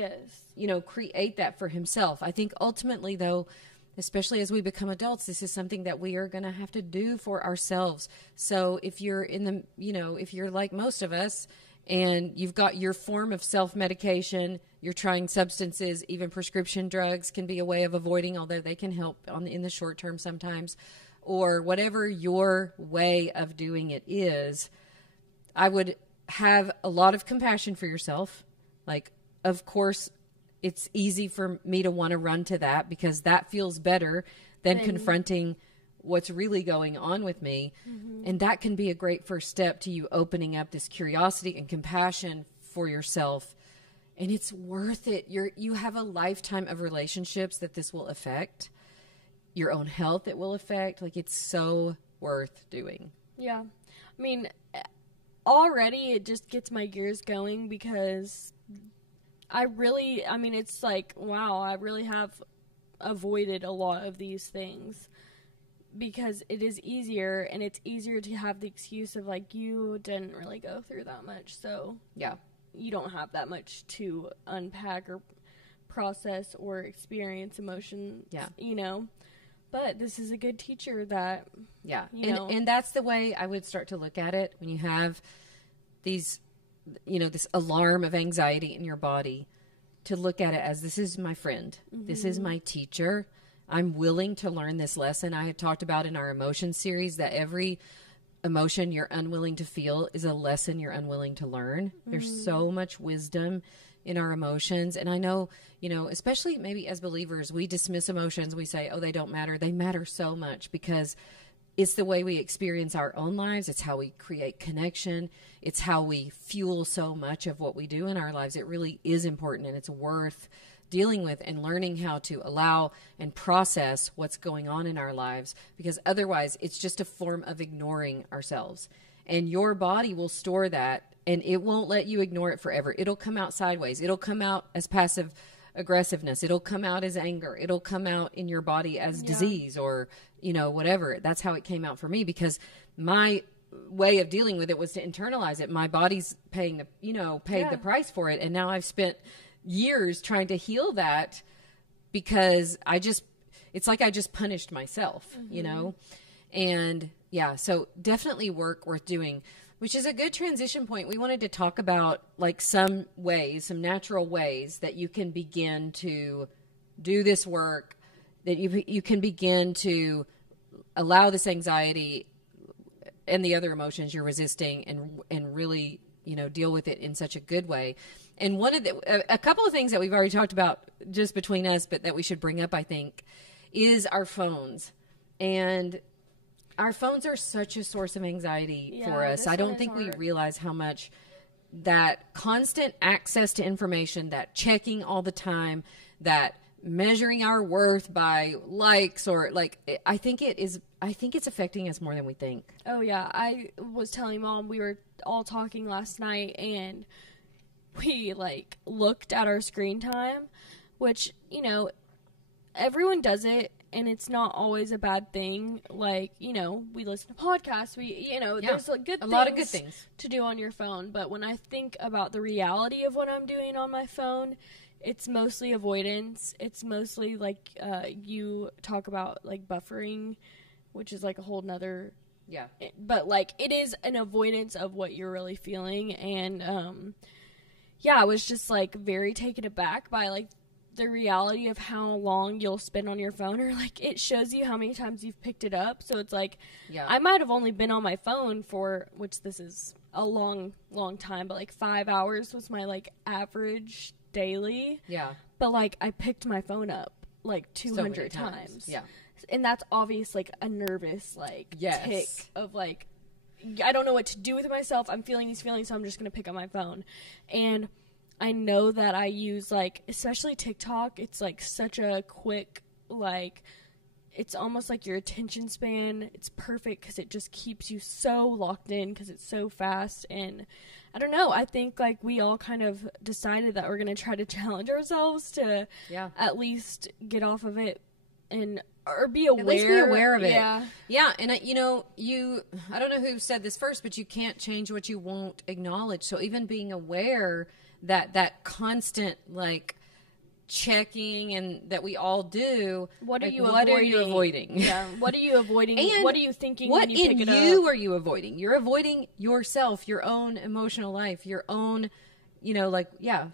you know, create that for himself. I think ultimately, though, especially as we become adults, this is something that we are going to have to do for ourselves. So if you're in the, you know, if you're like most of us and you've got your form of self-medication, you're trying substances, even prescription drugs can be a way of avoiding, although they can help in the short term sometimes, or whatever your way of doing it is, I would have a lot of compassion for yourself. Like, of course, it's easy for me to want to run to that because that feels better than confronting what's really going on with me. And that can be a great first step to you opening up this curiosity and compassion for yourself. And it's worth it. You have a lifetime of relationships that this will affect, your own health it will affect. Like, it's so worth doing. Yeah. I mean, already it just gets my gears going because it's like, wow, I really have avoided a lot of these things because it is easier, and it's easier to have the excuse of, like, you didn't really go through that much, so yeah, you don't have that much to unpack or process or experience emotion, you know. But this is a good teacher that, and that's the way I would start to look at it when you have these, you know, this alarm of anxiety in your body, to look at it as, this is my friend. This is my teacher. I'm willing to learn this lesson. I had talked about in our emotion series that every emotion you're unwilling to feel is a lesson you're unwilling to learn. There's so much wisdom in our emotions. And I know, you know, especially maybe as believers, we dismiss emotions. We say, oh, they don't matter. They matter so much because it's the way we experience our own lives. It's how we create connection. It's how we fuel so much of what we do in our lives. It really is important, and it's worth dealing with and learning how to allow and process what's going on in our lives, because otherwise it's just a form of ignoring ourselves. And your body will store that, and it won't let you ignore it forever. It'll come out sideways. It'll come out as passive aggressiveness. It'll come out as anger. It'll come out in your body as disease or, you know, whatever. That's how it came out for me, because my way of dealing with it was to internalize it. My body's paying the price for it. And now I've spent years trying to heal that because it's like I just punished myself, you know? And yeah, so definitely work worth doing, which is a good transition point. We wanted to talk about like some natural ways that you can begin to do this work, that you can begin to allow this anxiety and the other emotions you're resisting and really, you know, deal with it in such a good way. And a couple of things that we've already talked about just between us, but that we should bring up, I think, is our phones. And our phones are such a source of anxiety for us. I don't think we realize how much that constant access to information, that checking all the time, that measuring our worth by likes or like, I think it's affecting us more than we think. Oh yeah. I was telling Mom, we were all talking last night and we like looked at our screen time, which, you know, everyone does it and it's not always a bad thing. Like, you know, we listen to podcasts, there's a lot of good things to do on your phone. But when I think about the reality of what I'm doing on my phone, it's mostly avoidance. It's mostly like you talk about like buffering, which is like a whole nother. Yeah. But like it is an avoidance of what you're really feeling. And I was just like very taken aback by like the reality of how long you'll spend on your phone, or like it shows you how many times you've picked it up. So it's like, I might have only been on my phone for, which this is a long time, but like 5 hours was my like average daily. Yeah. But like I picked my phone up like 200 times. Yeah. And that's obvious, like a nervous like tick of like, I don't know what to do with myself. I'm feeling these feelings, so I'm just going to pick up my phone. And I know that I use, like, especially TikTok, it's, like, such a quick, like, it's almost like your attention span. It's perfect because it just keeps you so locked in because it's so fast. And I don't know. I think, like, we all kind of decided that we're going to try to challenge ourselves to at least get off of it and or be aware. At least be aware of it. Yeah. Yeah, and, you know, I don't know who said this first, but you can't change what you won't acknowledge. So even being aware that constant, like, checking and that we all do. What are like, you what avoiding? Are you avoiding? Yeah. What are you avoiding? And what are you thinking when you pick it up? What in you are you avoiding? You're avoiding yourself, your own emotional life, your own, you know, like,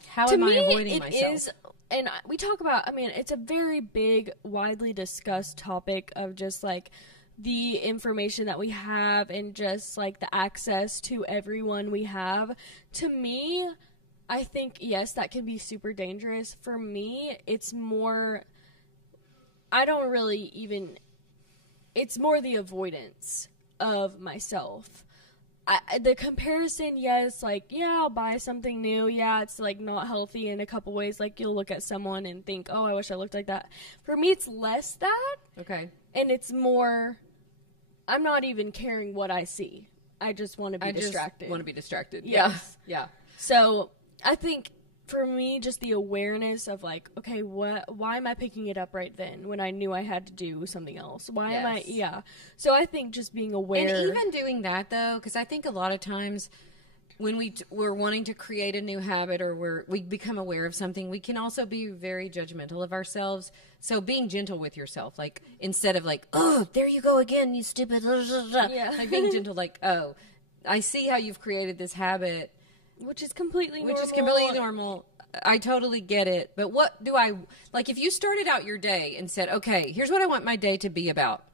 how am I avoiding myself? It is, and we talk about, I mean, it's a very big, widely discussed topic of just, like, the information that we have and just, like, the access to everyone we have. To me, I think, yes, that can be super dangerous. For me, it's more, I don't really even, it's more the avoidance of myself. The comparison, yes, like, I'll buy something new. Yeah, it's, like, not healthy in a couple ways. Like, you'll look at someone and think, oh, I wish I looked like that. For me, it's less that. Okay. And it's more, I'm not even caring what I see. I just want to be distracted. Just want to be distracted. Yes. Yeah. So I think for me, just the awareness of like, okay, why am I picking it up right then when I knew I had to do something else? Why am I, So I think just being aware. And even doing that though, because I think a lot of times when we're wanting to create a new habit or we become aware of something, we can also be very judgmental of ourselves. So being gentle with yourself, like instead of like, oh, there you go again, you stupid, like being gentle, like, oh, I see how you've created this habit. Which is completely normal. I totally get it. But what do I, like if you started out your day and said, okay, here's what I want my day to be about.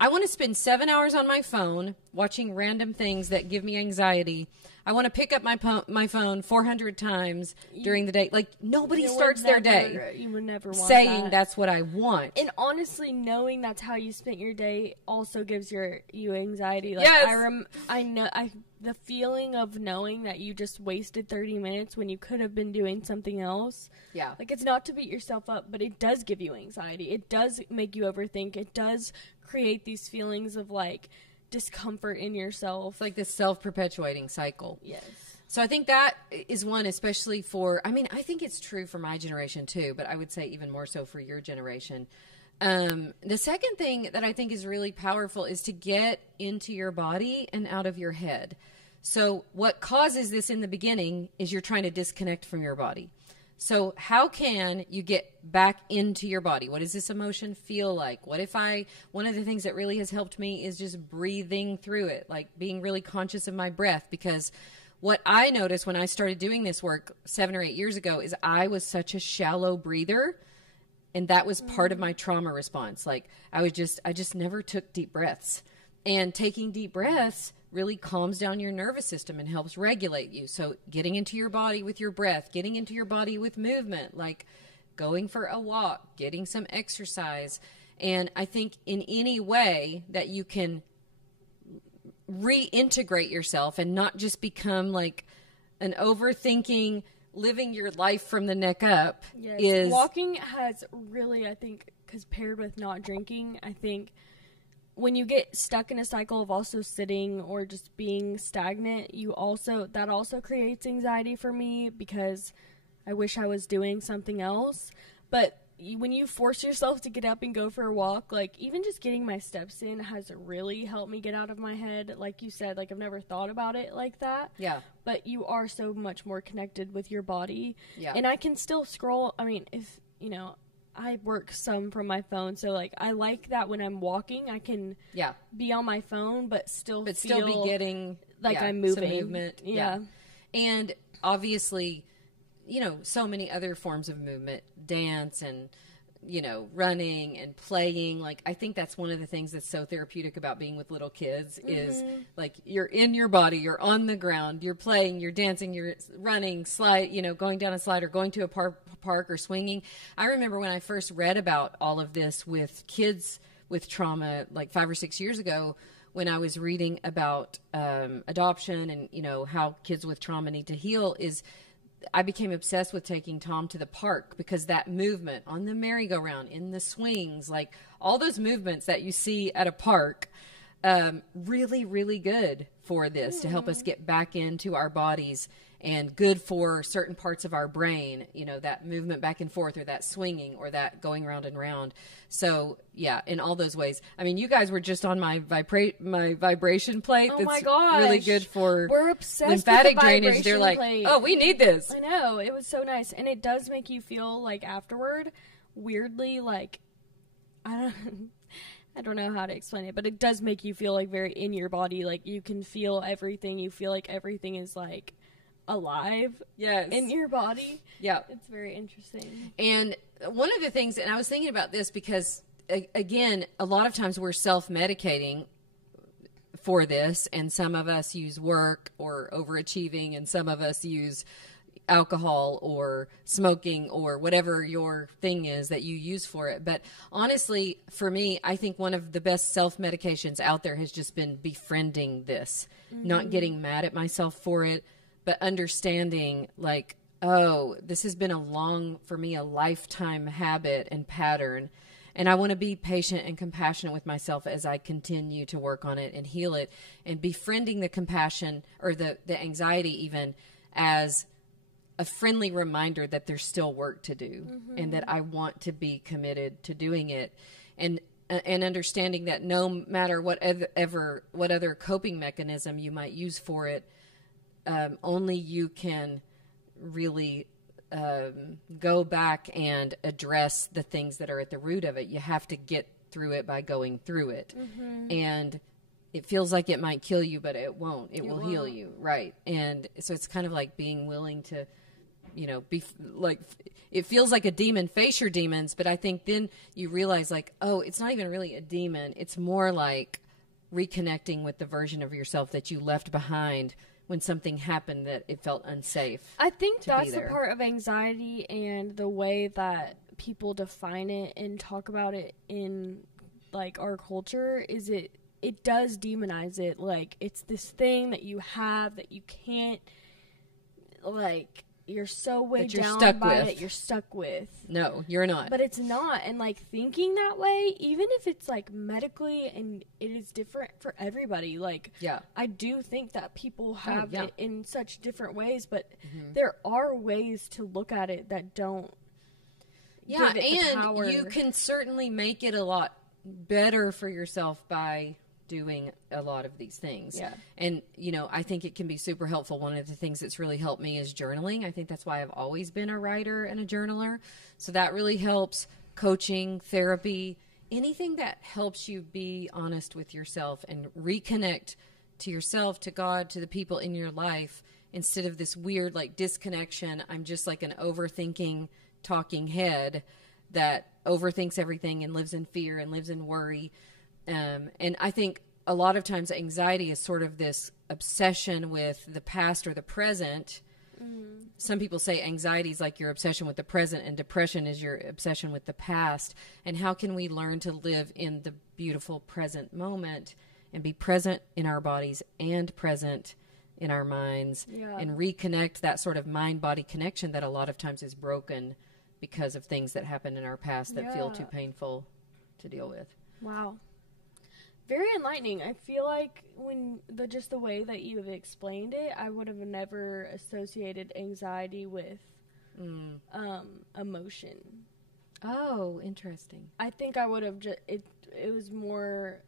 I want to spend 7 hours on my phone watching random things that give me anxiety. I want to pick up my phone 400 times during the day. Like nobody starts their day you would never want saying that's what I want. And honestly, knowing that's how you spent your day also gives you anxiety. Like, yes. I know the feeling of knowing that you just wasted 30 minutes when you could have been doing something else. Yeah. Like, it's not to beat yourself up, but it does give you anxiety. It does make you overthink. It does create these feelings of, like, discomfort in yourself. It's like this self-perpetuating cycle. Yes. So I think that is one, especially for, I mean, I think it's true for my generation too, but I would say even more so for your generation. The second thing that I think is really powerful is to get into your body and out of your head. So what causes this in the beginning is you're trying to disconnect from your body. So how can you get back into your body? What does this emotion feel like? One of the things that really has helped me is just breathing through it, like being really conscious of my breath, because what I noticed when I started doing this work 7 or 8 years ago is I was such a shallow breather, and that was part of my trauma response. Like I just never took deep breaths, and taking deep breaths really calms down your nervous system and helps regulate you. So getting into your body with your breath, getting into your body with movement, like going for a walk, getting some exercise. And I think in any way that you can reintegrate yourself and not just become like an overthinking, living your life from the neck up. Yes. Is walking has really, I think, because paired with not drinking, I think when you get stuck in a cycle of also sitting or just being stagnant, that also creates anxiety for me, because I wish I was doing something else. But when you force yourself to get up and go for a walk, like even just getting my steps in has really helped me get out of my head. Like you said, like I've never thought about it like that. Yeah. But you are so much more connected with your body. Yeah. And I can still scroll. I mean, if, I work some from my phone, so like I like that when I'm walking, I can be on my phone, but still be getting like I'm moving. Some movement. Yeah. And obviously, so many other forms of movement, dance and, running and playing. Like, I think that's one of the things that's so therapeutic about being with little kids is like you're in your body, you're on the ground, you're playing, you're dancing, you're running, slide, going down a slide or going to a park or swinging. I remember when I first read about all of this with kids with trauma, like 5 or 6 years ago, when I was reading about adoption and, how kids with trauma need to heal, is I became obsessed with taking Tom to the park because that movement on the merry-go-round, in the swings, like all those movements that you see at a park, really, really good for this to help us get back into our bodies and good for certain parts of our brain, that movement back and forth or that swinging or that going round and round. So yeah, in all those ways. I mean, you guys were just on my vibration plate. Oh that's my gosh. really good for We're obsessed lymphatic with the drainage. They're like, plate. oh, we need this. I know. It was so nice. And it does make you feel like afterward, weirdly, like, I don't know how to explain it, but it does make you feel like very in your body. Like you can feel everything. You feel like everything is like alive in your body. Yeah. It's very interesting. And one of the things, and I was thinking about this because, again, a lot of times we're self-medicating for this, and some of us use work or overachieving, and some of us use alcohol or smoking or whatever your thing is that you use for it. But honestly, for me, I think one of the best self-medications out there has just been befriending this, not getting mad at myself for it, but understanding like, oh, this has been for me, a lifetime habit and pattern. And I want to be patient and compassionate with myself as I continue to work on it and heal it, and befriending the compassion or the anxiety even as a friendly reminder that there's still work to do and that I want to be committed to doing it. And understanding that no matter what other coping mechanism you might use for it, only you can really go back and address the things that are at the root of it. You have to get through it by going through it. And it feels like it might kill you, but it won't. It will heal you. Right. And so it's kind of like being willing to, be like, it feels like a demon, face your demons. But I think then you realize like, oh, it's not even really a demon. It's more like reconnecting with the version of yourself that you left behind when something happened that it felt unsafe. I think that's the part of anxiety and the way that people define it and talk about it in like our culture is it does demonize it. Like it's this thing that you have that you can't, like, you're so weighed down by it, you're stuck with. No, you're not. But it's not. And like thinking that way, even if it's like medically and it is different for everybody, like I do think that people have it in such different ways, but there are ways to look at it that don't give it the power. You can certainly make it a lot better for yourself by doing a lot of these things. And, I think it can be super helpful. One of the things that's really helped me is journaling. I think that's why I've always been a writer and a journaler. So that really helps. Coaching, therapy, anything that helps you be honest with yourself and reconnect to yourself, to God, to the people in your life, instead of this weird, like, disconnection. I'm just like an overthinking, talking head that overthinks everything and lives in fear and lives in worry. And I think a lot of times anxiety is sort of this obsession with the past or the present. Some people say anxiety is like your obsession with the present and depression is your obsession with the past. And how can we learn to live in the beautiful present moment and be present in our bodies and present in our minds and reconnect that sort of mind-body connection that a lot of times is broken because of things that happened in our past that feel too painful to deal with. Wow. Very enlightening. I feel like when the way that you have explained it, I would have never associated anxiety with emotion. Oh, interesting. I think I would have just it was more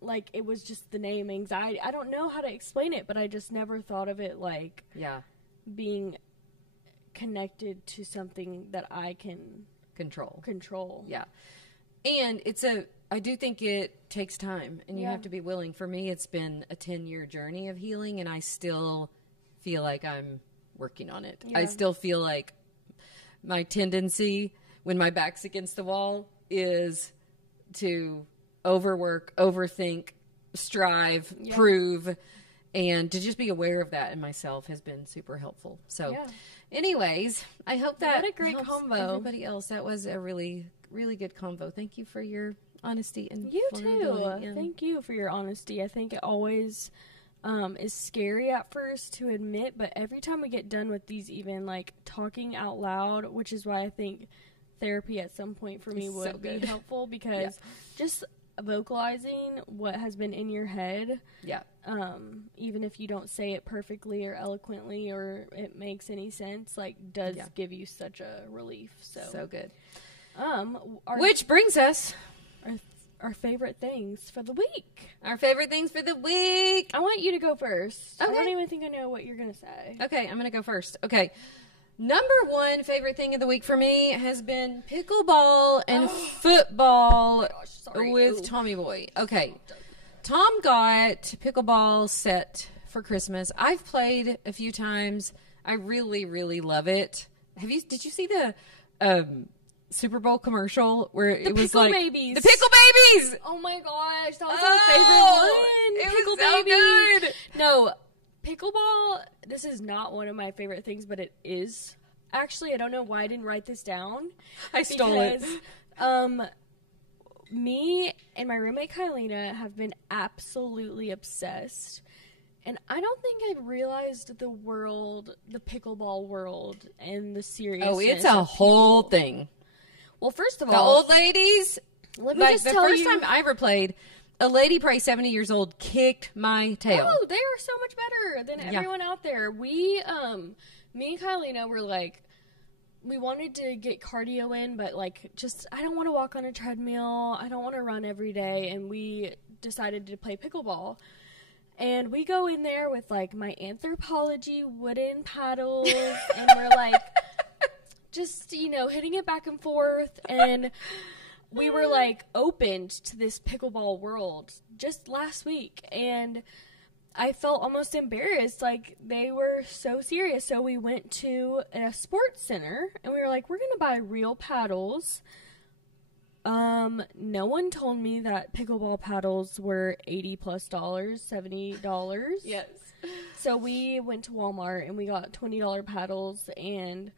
like it was just the name anxiety. I don't know how to explain it, but I just never thought of it like being connected to something that I can control. Yeah. And I do think it takes time and you have to be willing. For me, it's been a 10-year journey of healing and I still feel like I'm working on it. Yeah. I still feel like my tendency when my back's against the wall is to overwork, overthink, strive, prove, and to just be aware of that in myself has been super helpful. So anyways, I hope that what a great helps combo. everybody else. That was a really, really good combo. Thank you for your honesty and You vulnerability. too. Thank you for your honesty. I think it always is scary at first to admit, but every time we get done with these, even like talking out loud, which is why I think therapy at some point for me It's would so be good. helpful, because just vocalizing what has been in your head, even if you don't say it perfectly or eloquently or it makes any sense, like does give you such a relief. So good. Which brings us our favorite things for the week. our favorite things for the week. I want you to go first. Okay. I don't even think I know what you're going to say. Okay, I'm going to go first. Okay. Number one favorite thing of the week for me has been pickleball and football with Tommy Boy. Okay. Tom got pickleball set for Christmas. I've played a few times. I really, really love it. Did you see the Super Bowl commercial where it was Pickle like Babies. the Pickle Babies? Oh my gosh, that was my favorite one. It was Pickle so Babies. good. No, pickleball, this is not one of my favorite things, but it is. Actually, I don't know why I didn't write this down. I stole it. Me and my roommate Kylina have been absolutely obsessed. And I don't think I realized the pickleball world, and the seriousness. Oh, it's a whole thing. Well, first of The all, old ladies, let me like just the tell first you. time I ever played, a lady probably 70 years old kicked my tail. Oh, they are so much better than everyone out there. We, me and Kylina were like, we wanted to get cardio in, but like, just, I don't want to walk on a treadmill. I don't want to run every day. And we decided to play pickleball. And we go in there with like my Anthropologie wooden paddles, and we're like, just, hitting it back and forth. And we were like opened to this pickleball world just last week. And I felt almost embarrassed. Like, they were so serious. So we went to a sports center and we were like, we're going to buy real paddles. No one told me that pickleball paddles were $80+ $70. Yes. So we went to Walmart and we got $20 paddles, and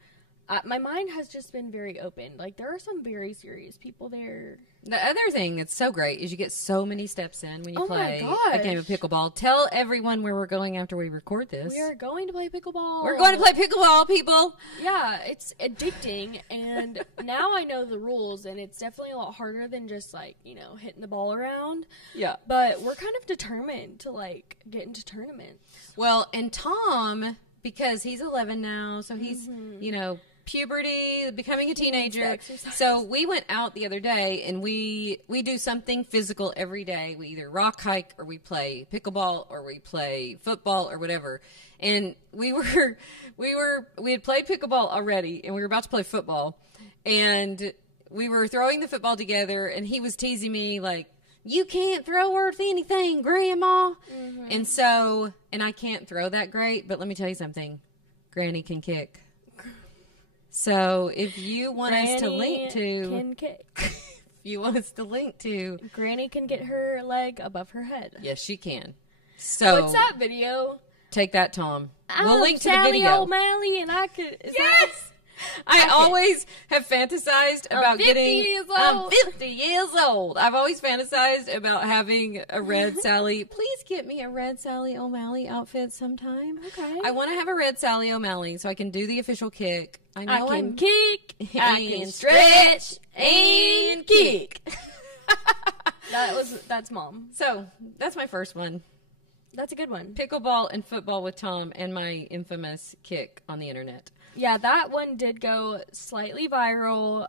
my mind has just been very open. Like, there are some very serious people there. The other thing that's so great is you get so many steps in when you Oh my play a game of gosh. pickleball. Tell everyone where we're going after we record this. We are going to play pickleball. We're going to play pickleball, people. Yeah, it's addicting, and now I know the rules, and it's definitely a lot harder than just, like, hitting the ball around. Yeah. But we're kind of determined to, like, get into tournaments. Well, and Tom, because he's 11 now, so he's, puberty, becoming a teenager. Exercise. So we went out the other day and we do something physical every day. We either rock hike or we play pickleball or we play football or whatever. And we had played pickleball already and we were about to play football, and we were throwing the football together and he was teasing me like, you can't throw worth anything, Grandma. Mm-hmm. And I can't throw that great, but let me tell you something. Granny can kick. So if you want us to link to, can kick. if you want us to link to, Granny can get her leg above her head. yes, she can. So What's that video? take that, Tom. I'm We'll link to the Sally video. O'Malley, and I could. Yes. I always have fantasized about 50 getting. years I'm old. 50 years old. I've always fantasized about having a red Sally. Please get me a red Sally O'Malley outfit sometime. Okay. I want to have a red Sally O'Malley so I can do the official kick. I know I can I'm kick, I can stretch, and kick. That's Mom. So that's my first one. That's a good one. Pickleball and football with Tom, and my infamous kick on the internet. Yeah, that one did go slightly viral.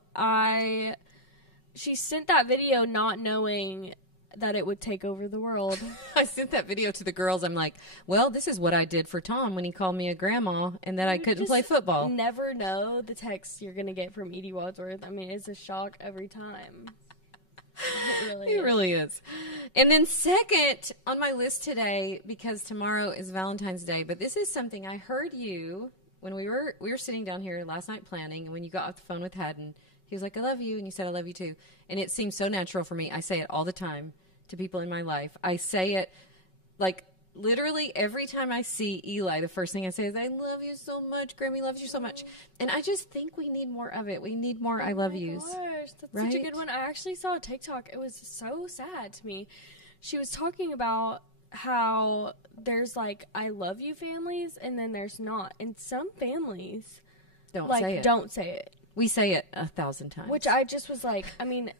She sent that video not knowing that it would take over the world. I sent that video to the girls. I'm like, well, this is what I did for Tom when he called me a grandma and that I couldn't Just play football. Never know the text you're going to get from Edie Wadsworth. I mean, it's a shock every time. It really is. And then second on my list today, because tomorrow is Valentine's Day, but this is something I heard you when we were sitting down here last night planning, and when you got off the phone with Haddon, he was like, I love you. And you said, I love you too. And it seems so natural for me. I say it all the time to people in my life. I say it like literally every time I see Eli, the first thing I say is, I love you so much. Grammy loves you so much. And I just think we need more of it. We need more I love yous. Gosh, that's right? such a good one. I actually saw a TikTok. It was so sad to me. She was talking about how there's like I love you families, and then there's not. And some families don't say it. We say it 1,000 times. Which I just was like, I mean,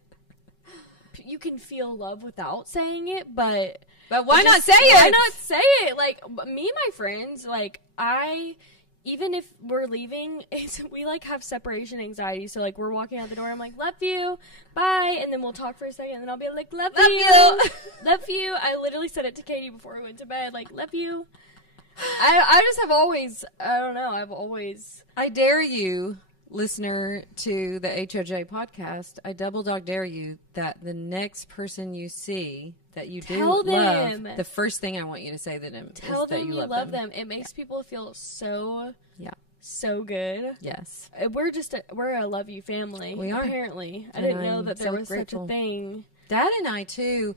you can feel love without saying it, but why not say it? Why not say it? Like, me and my friends, like, even if we're leaving, we, like, have separation anxiety. So, like, we're walking out the door, I'm like, love you, bye, and then we'll talk for a second, and then I'll be like, love you. Love you. I literally said it to Katie before we went to bed, like, love you. I just have always, I don't know, I dare you, listener to the HOJ podcast, I double dog dare you that the next person you see that you tell do them. love, the first thing I want you to say to them tell is them that you love them. It makes people feel so good. Yes. We're a love you family. We are. Apparently. I didn't know that there was grateful. Such a thing. Dad and I too.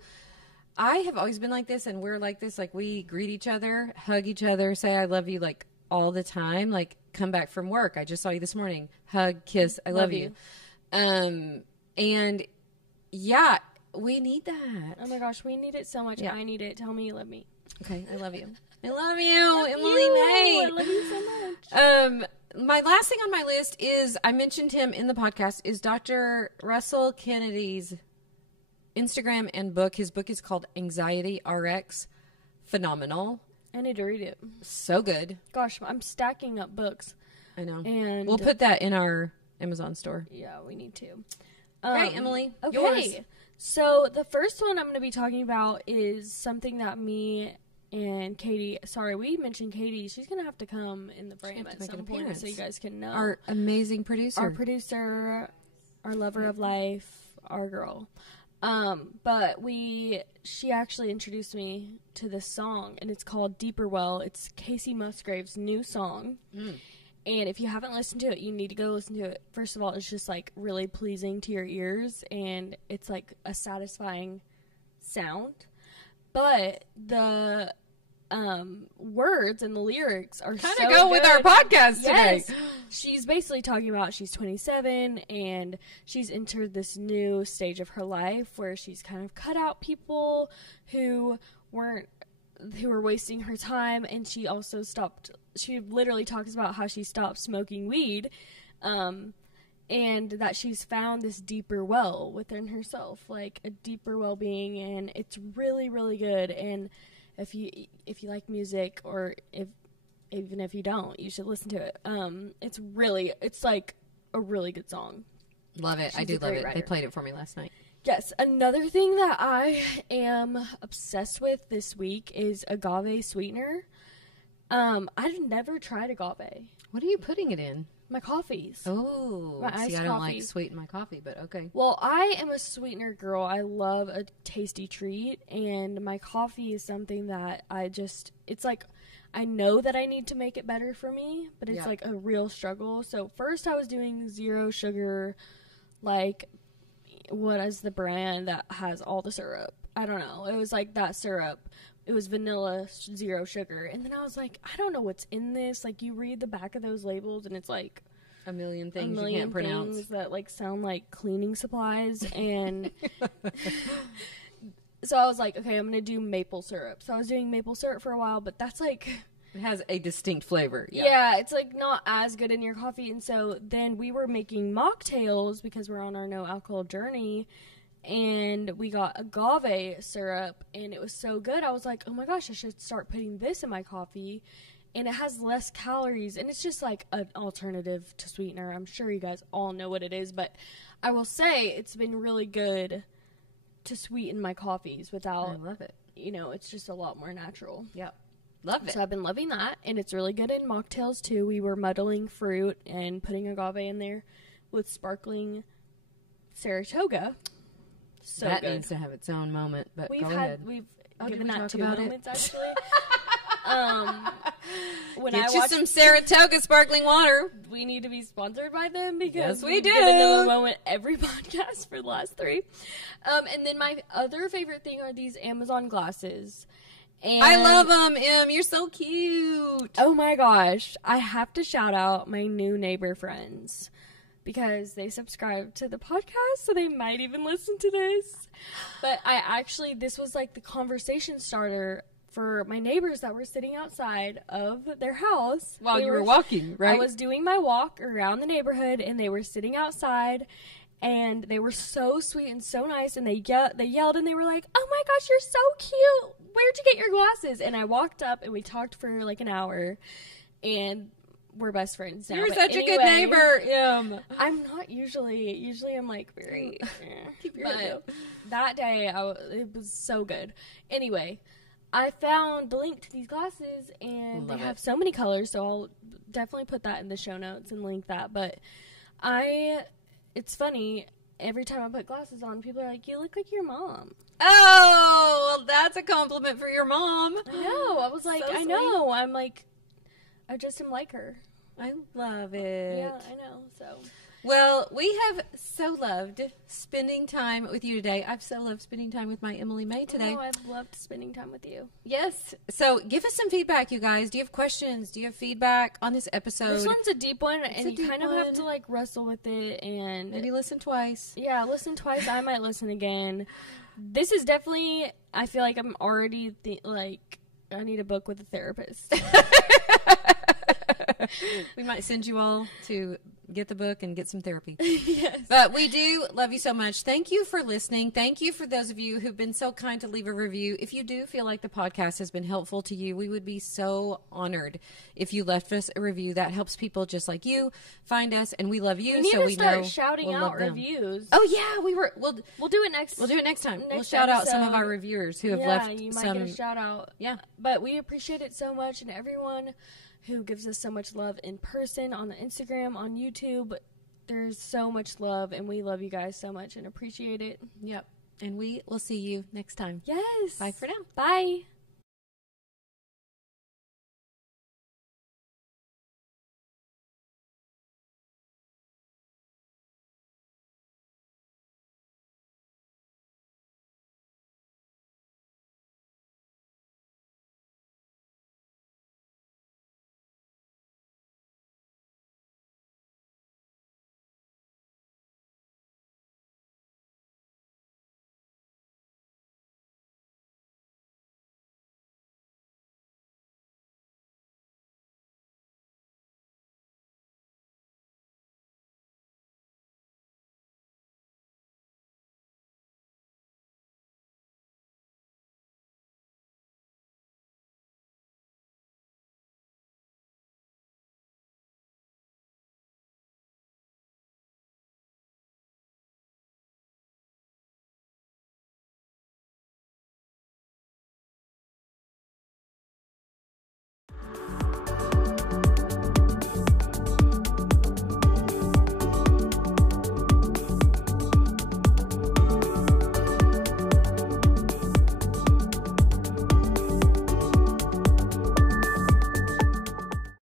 I have always been like this, and we're like this. Like, we greet each other, hug each other, say I love you, like, all the time. Like, come back from work, I just saw you this morning, hug, kiss, I love you. And yeah, we need that. Oh my gosh, we need it so much. I need it. Tell me you love me. Okay, I love you. I love you, Emily May. I love you so much. My last thing on my list is, I mentioned him in the podcast, is Dr. Russell Kennedy's Instagram and book. His book is called Anxiety RX. Phenomenal. I need to read it. So good. Gosh, I'm stacking up books. I know. And we'll put that in our Amazon store. Yeah, we need to. Right, Emily. Okay. Yours. So the first one I'm going to be talking about is something that me and Katie, sorry, we mentioned Katie. She's going to have to come in the frame at some point so you guys can know. Our amazing producer. Our producer, our lover of life, our girl. But she actually introduced me to this song, and it's called Deeper Well. It's Casey Musgrave's new song. And if you haven't listened to it, you need to go listen to it. First of all, it's just like really pleasing to your ears, and it's like a satisfying sound. But the words and the lyrics are kind of go with our podcast today. She's basically talking about she's 27 and she's entered this new stage of her life where she's kind of cut out people who were wasting her time, and she also she literally talks about how she stopped smoking weed, and that she's found this deeper well within herself, like a deeper well-being, and it's really, really good. And if you like music, or even if you don't, you should listen to it. It's like a really good song. Love it. I do love it. Writer. They played it for me last night. Yes. Another thing that I am obsessed with this week is agave sweetener. I've never tried agave. What are you putting it in? My coffees. Oh, my iced I don't coffee. like sweet in my coffee, but okay. Well, I am a sweetener girl. I love a tasty treat, and my coffee is something that it's like, I know that I need to make it better for me, but it's like a real struggle. So first I was doing zero sugar, like, what is the brand that has all the syrup? I don't know. It was like that syrup. It was vanilla, zero sugar. And then I was like, I don't know what's in this. Like, you read the back of those labels, and it's like a million things you can't pronounce that like sound like cleaning supplies. And so I was like, okay, I'm gonna do maple syrup. So I was doing maple syrup for a while, but that's like, it has a distinct flavor. Yeah, it's like not as good in your coffee. And so then we were making mocktails because we're on our no alcohol journey. And we got agave syrup, and it was so good. I was like, oh my gosh, I should start putting this in my coffee. And it has less calories, and it's just like an alternative to sweetener. I'm sure you guys all know what it is, but I will say it's been really good to sweeten my coffees without, I love it. It's just a lot more natural. Yep. Love it. So I've been loving that, and it's really good in mocktails too. We were muddling fruit and putting agave in there with sparkling Saratoga. So that good. needs to have its own moment, but We've go ahead. We've given that 2 moments, actually. When Get I you watch some Saratoga sparkling water. we need to be sponsored by them because Yes, we we've do. given them a moment every podcast for the last 3. And then my other favorite thing are these Amazon glasses. And I love them, Em. You're so cute. oh my gosh, I have to shout out my new neighbor friends because they subscribe to the podcast, so they might even listen to this. But this was like the conversation starter for my neighbors that were sitting outside of their house. While They you were walking, right? I was doing my walk around the neighborhood, and they were sitting outside, and they were so sweet and so nice, and they yelled, and they were like, "Oh my gosh, you're so cute! Where'd you get your glasses?" And I walked up, and we talked for like an hour, and we're best friends now. You're But such a good anyway, neighbor, Em. I'm not usually I'm like very Keep your head down. but that day it was so good. Anyway, I found the link to these glasses, and Love they have it. so many colors, so I'll definitely put that in the show notes and link that. But it's funny, every time I put glasses on, people are like, "You look like your mom." Oh, well, that's a compliment for your mom. I know. I was like, So I know. I'm like, I just am like her. I love it. Yeah, I know. So Well, we have so loved spending time with you today. I've so loved spending time with my Emily May today. oh, I've loved spending time with you. Yes. So give us some feedback, you guys. Do you have questions? Do you have feedback on this episode? This one's a deep one, and a you deep kind of one. have to like wrestle with it and Maybe listen twice. yeah, listen twice. I might listen again. This is definitely. I feel like I'm already like I need a book with a therapist. We might send you all to get the book and get some therapy. Yes. But we do love you so much. Thank you for listening. Thank you for those of you who've been so kind to leave a review. If you do feel like the podcast has been helpful to you, we would be so honored if you left us a review. That helps people just like you find us, and we love you. We need so to we start know shouting we'll out love them. reviews. Oh yeah, we'll We'll do it next. do it next time. We'll next shout out some of episode. our reviewers who have yeah, left you might some. get a shout out. Yeah. But we appreciate it so much, and everyone who gives us so much love in person, on the Instagram, on YouTube. There's so much love, and we love you guys so much and appreciate it. Yep. And we will see you next time. Yes. Bye for now. Bye.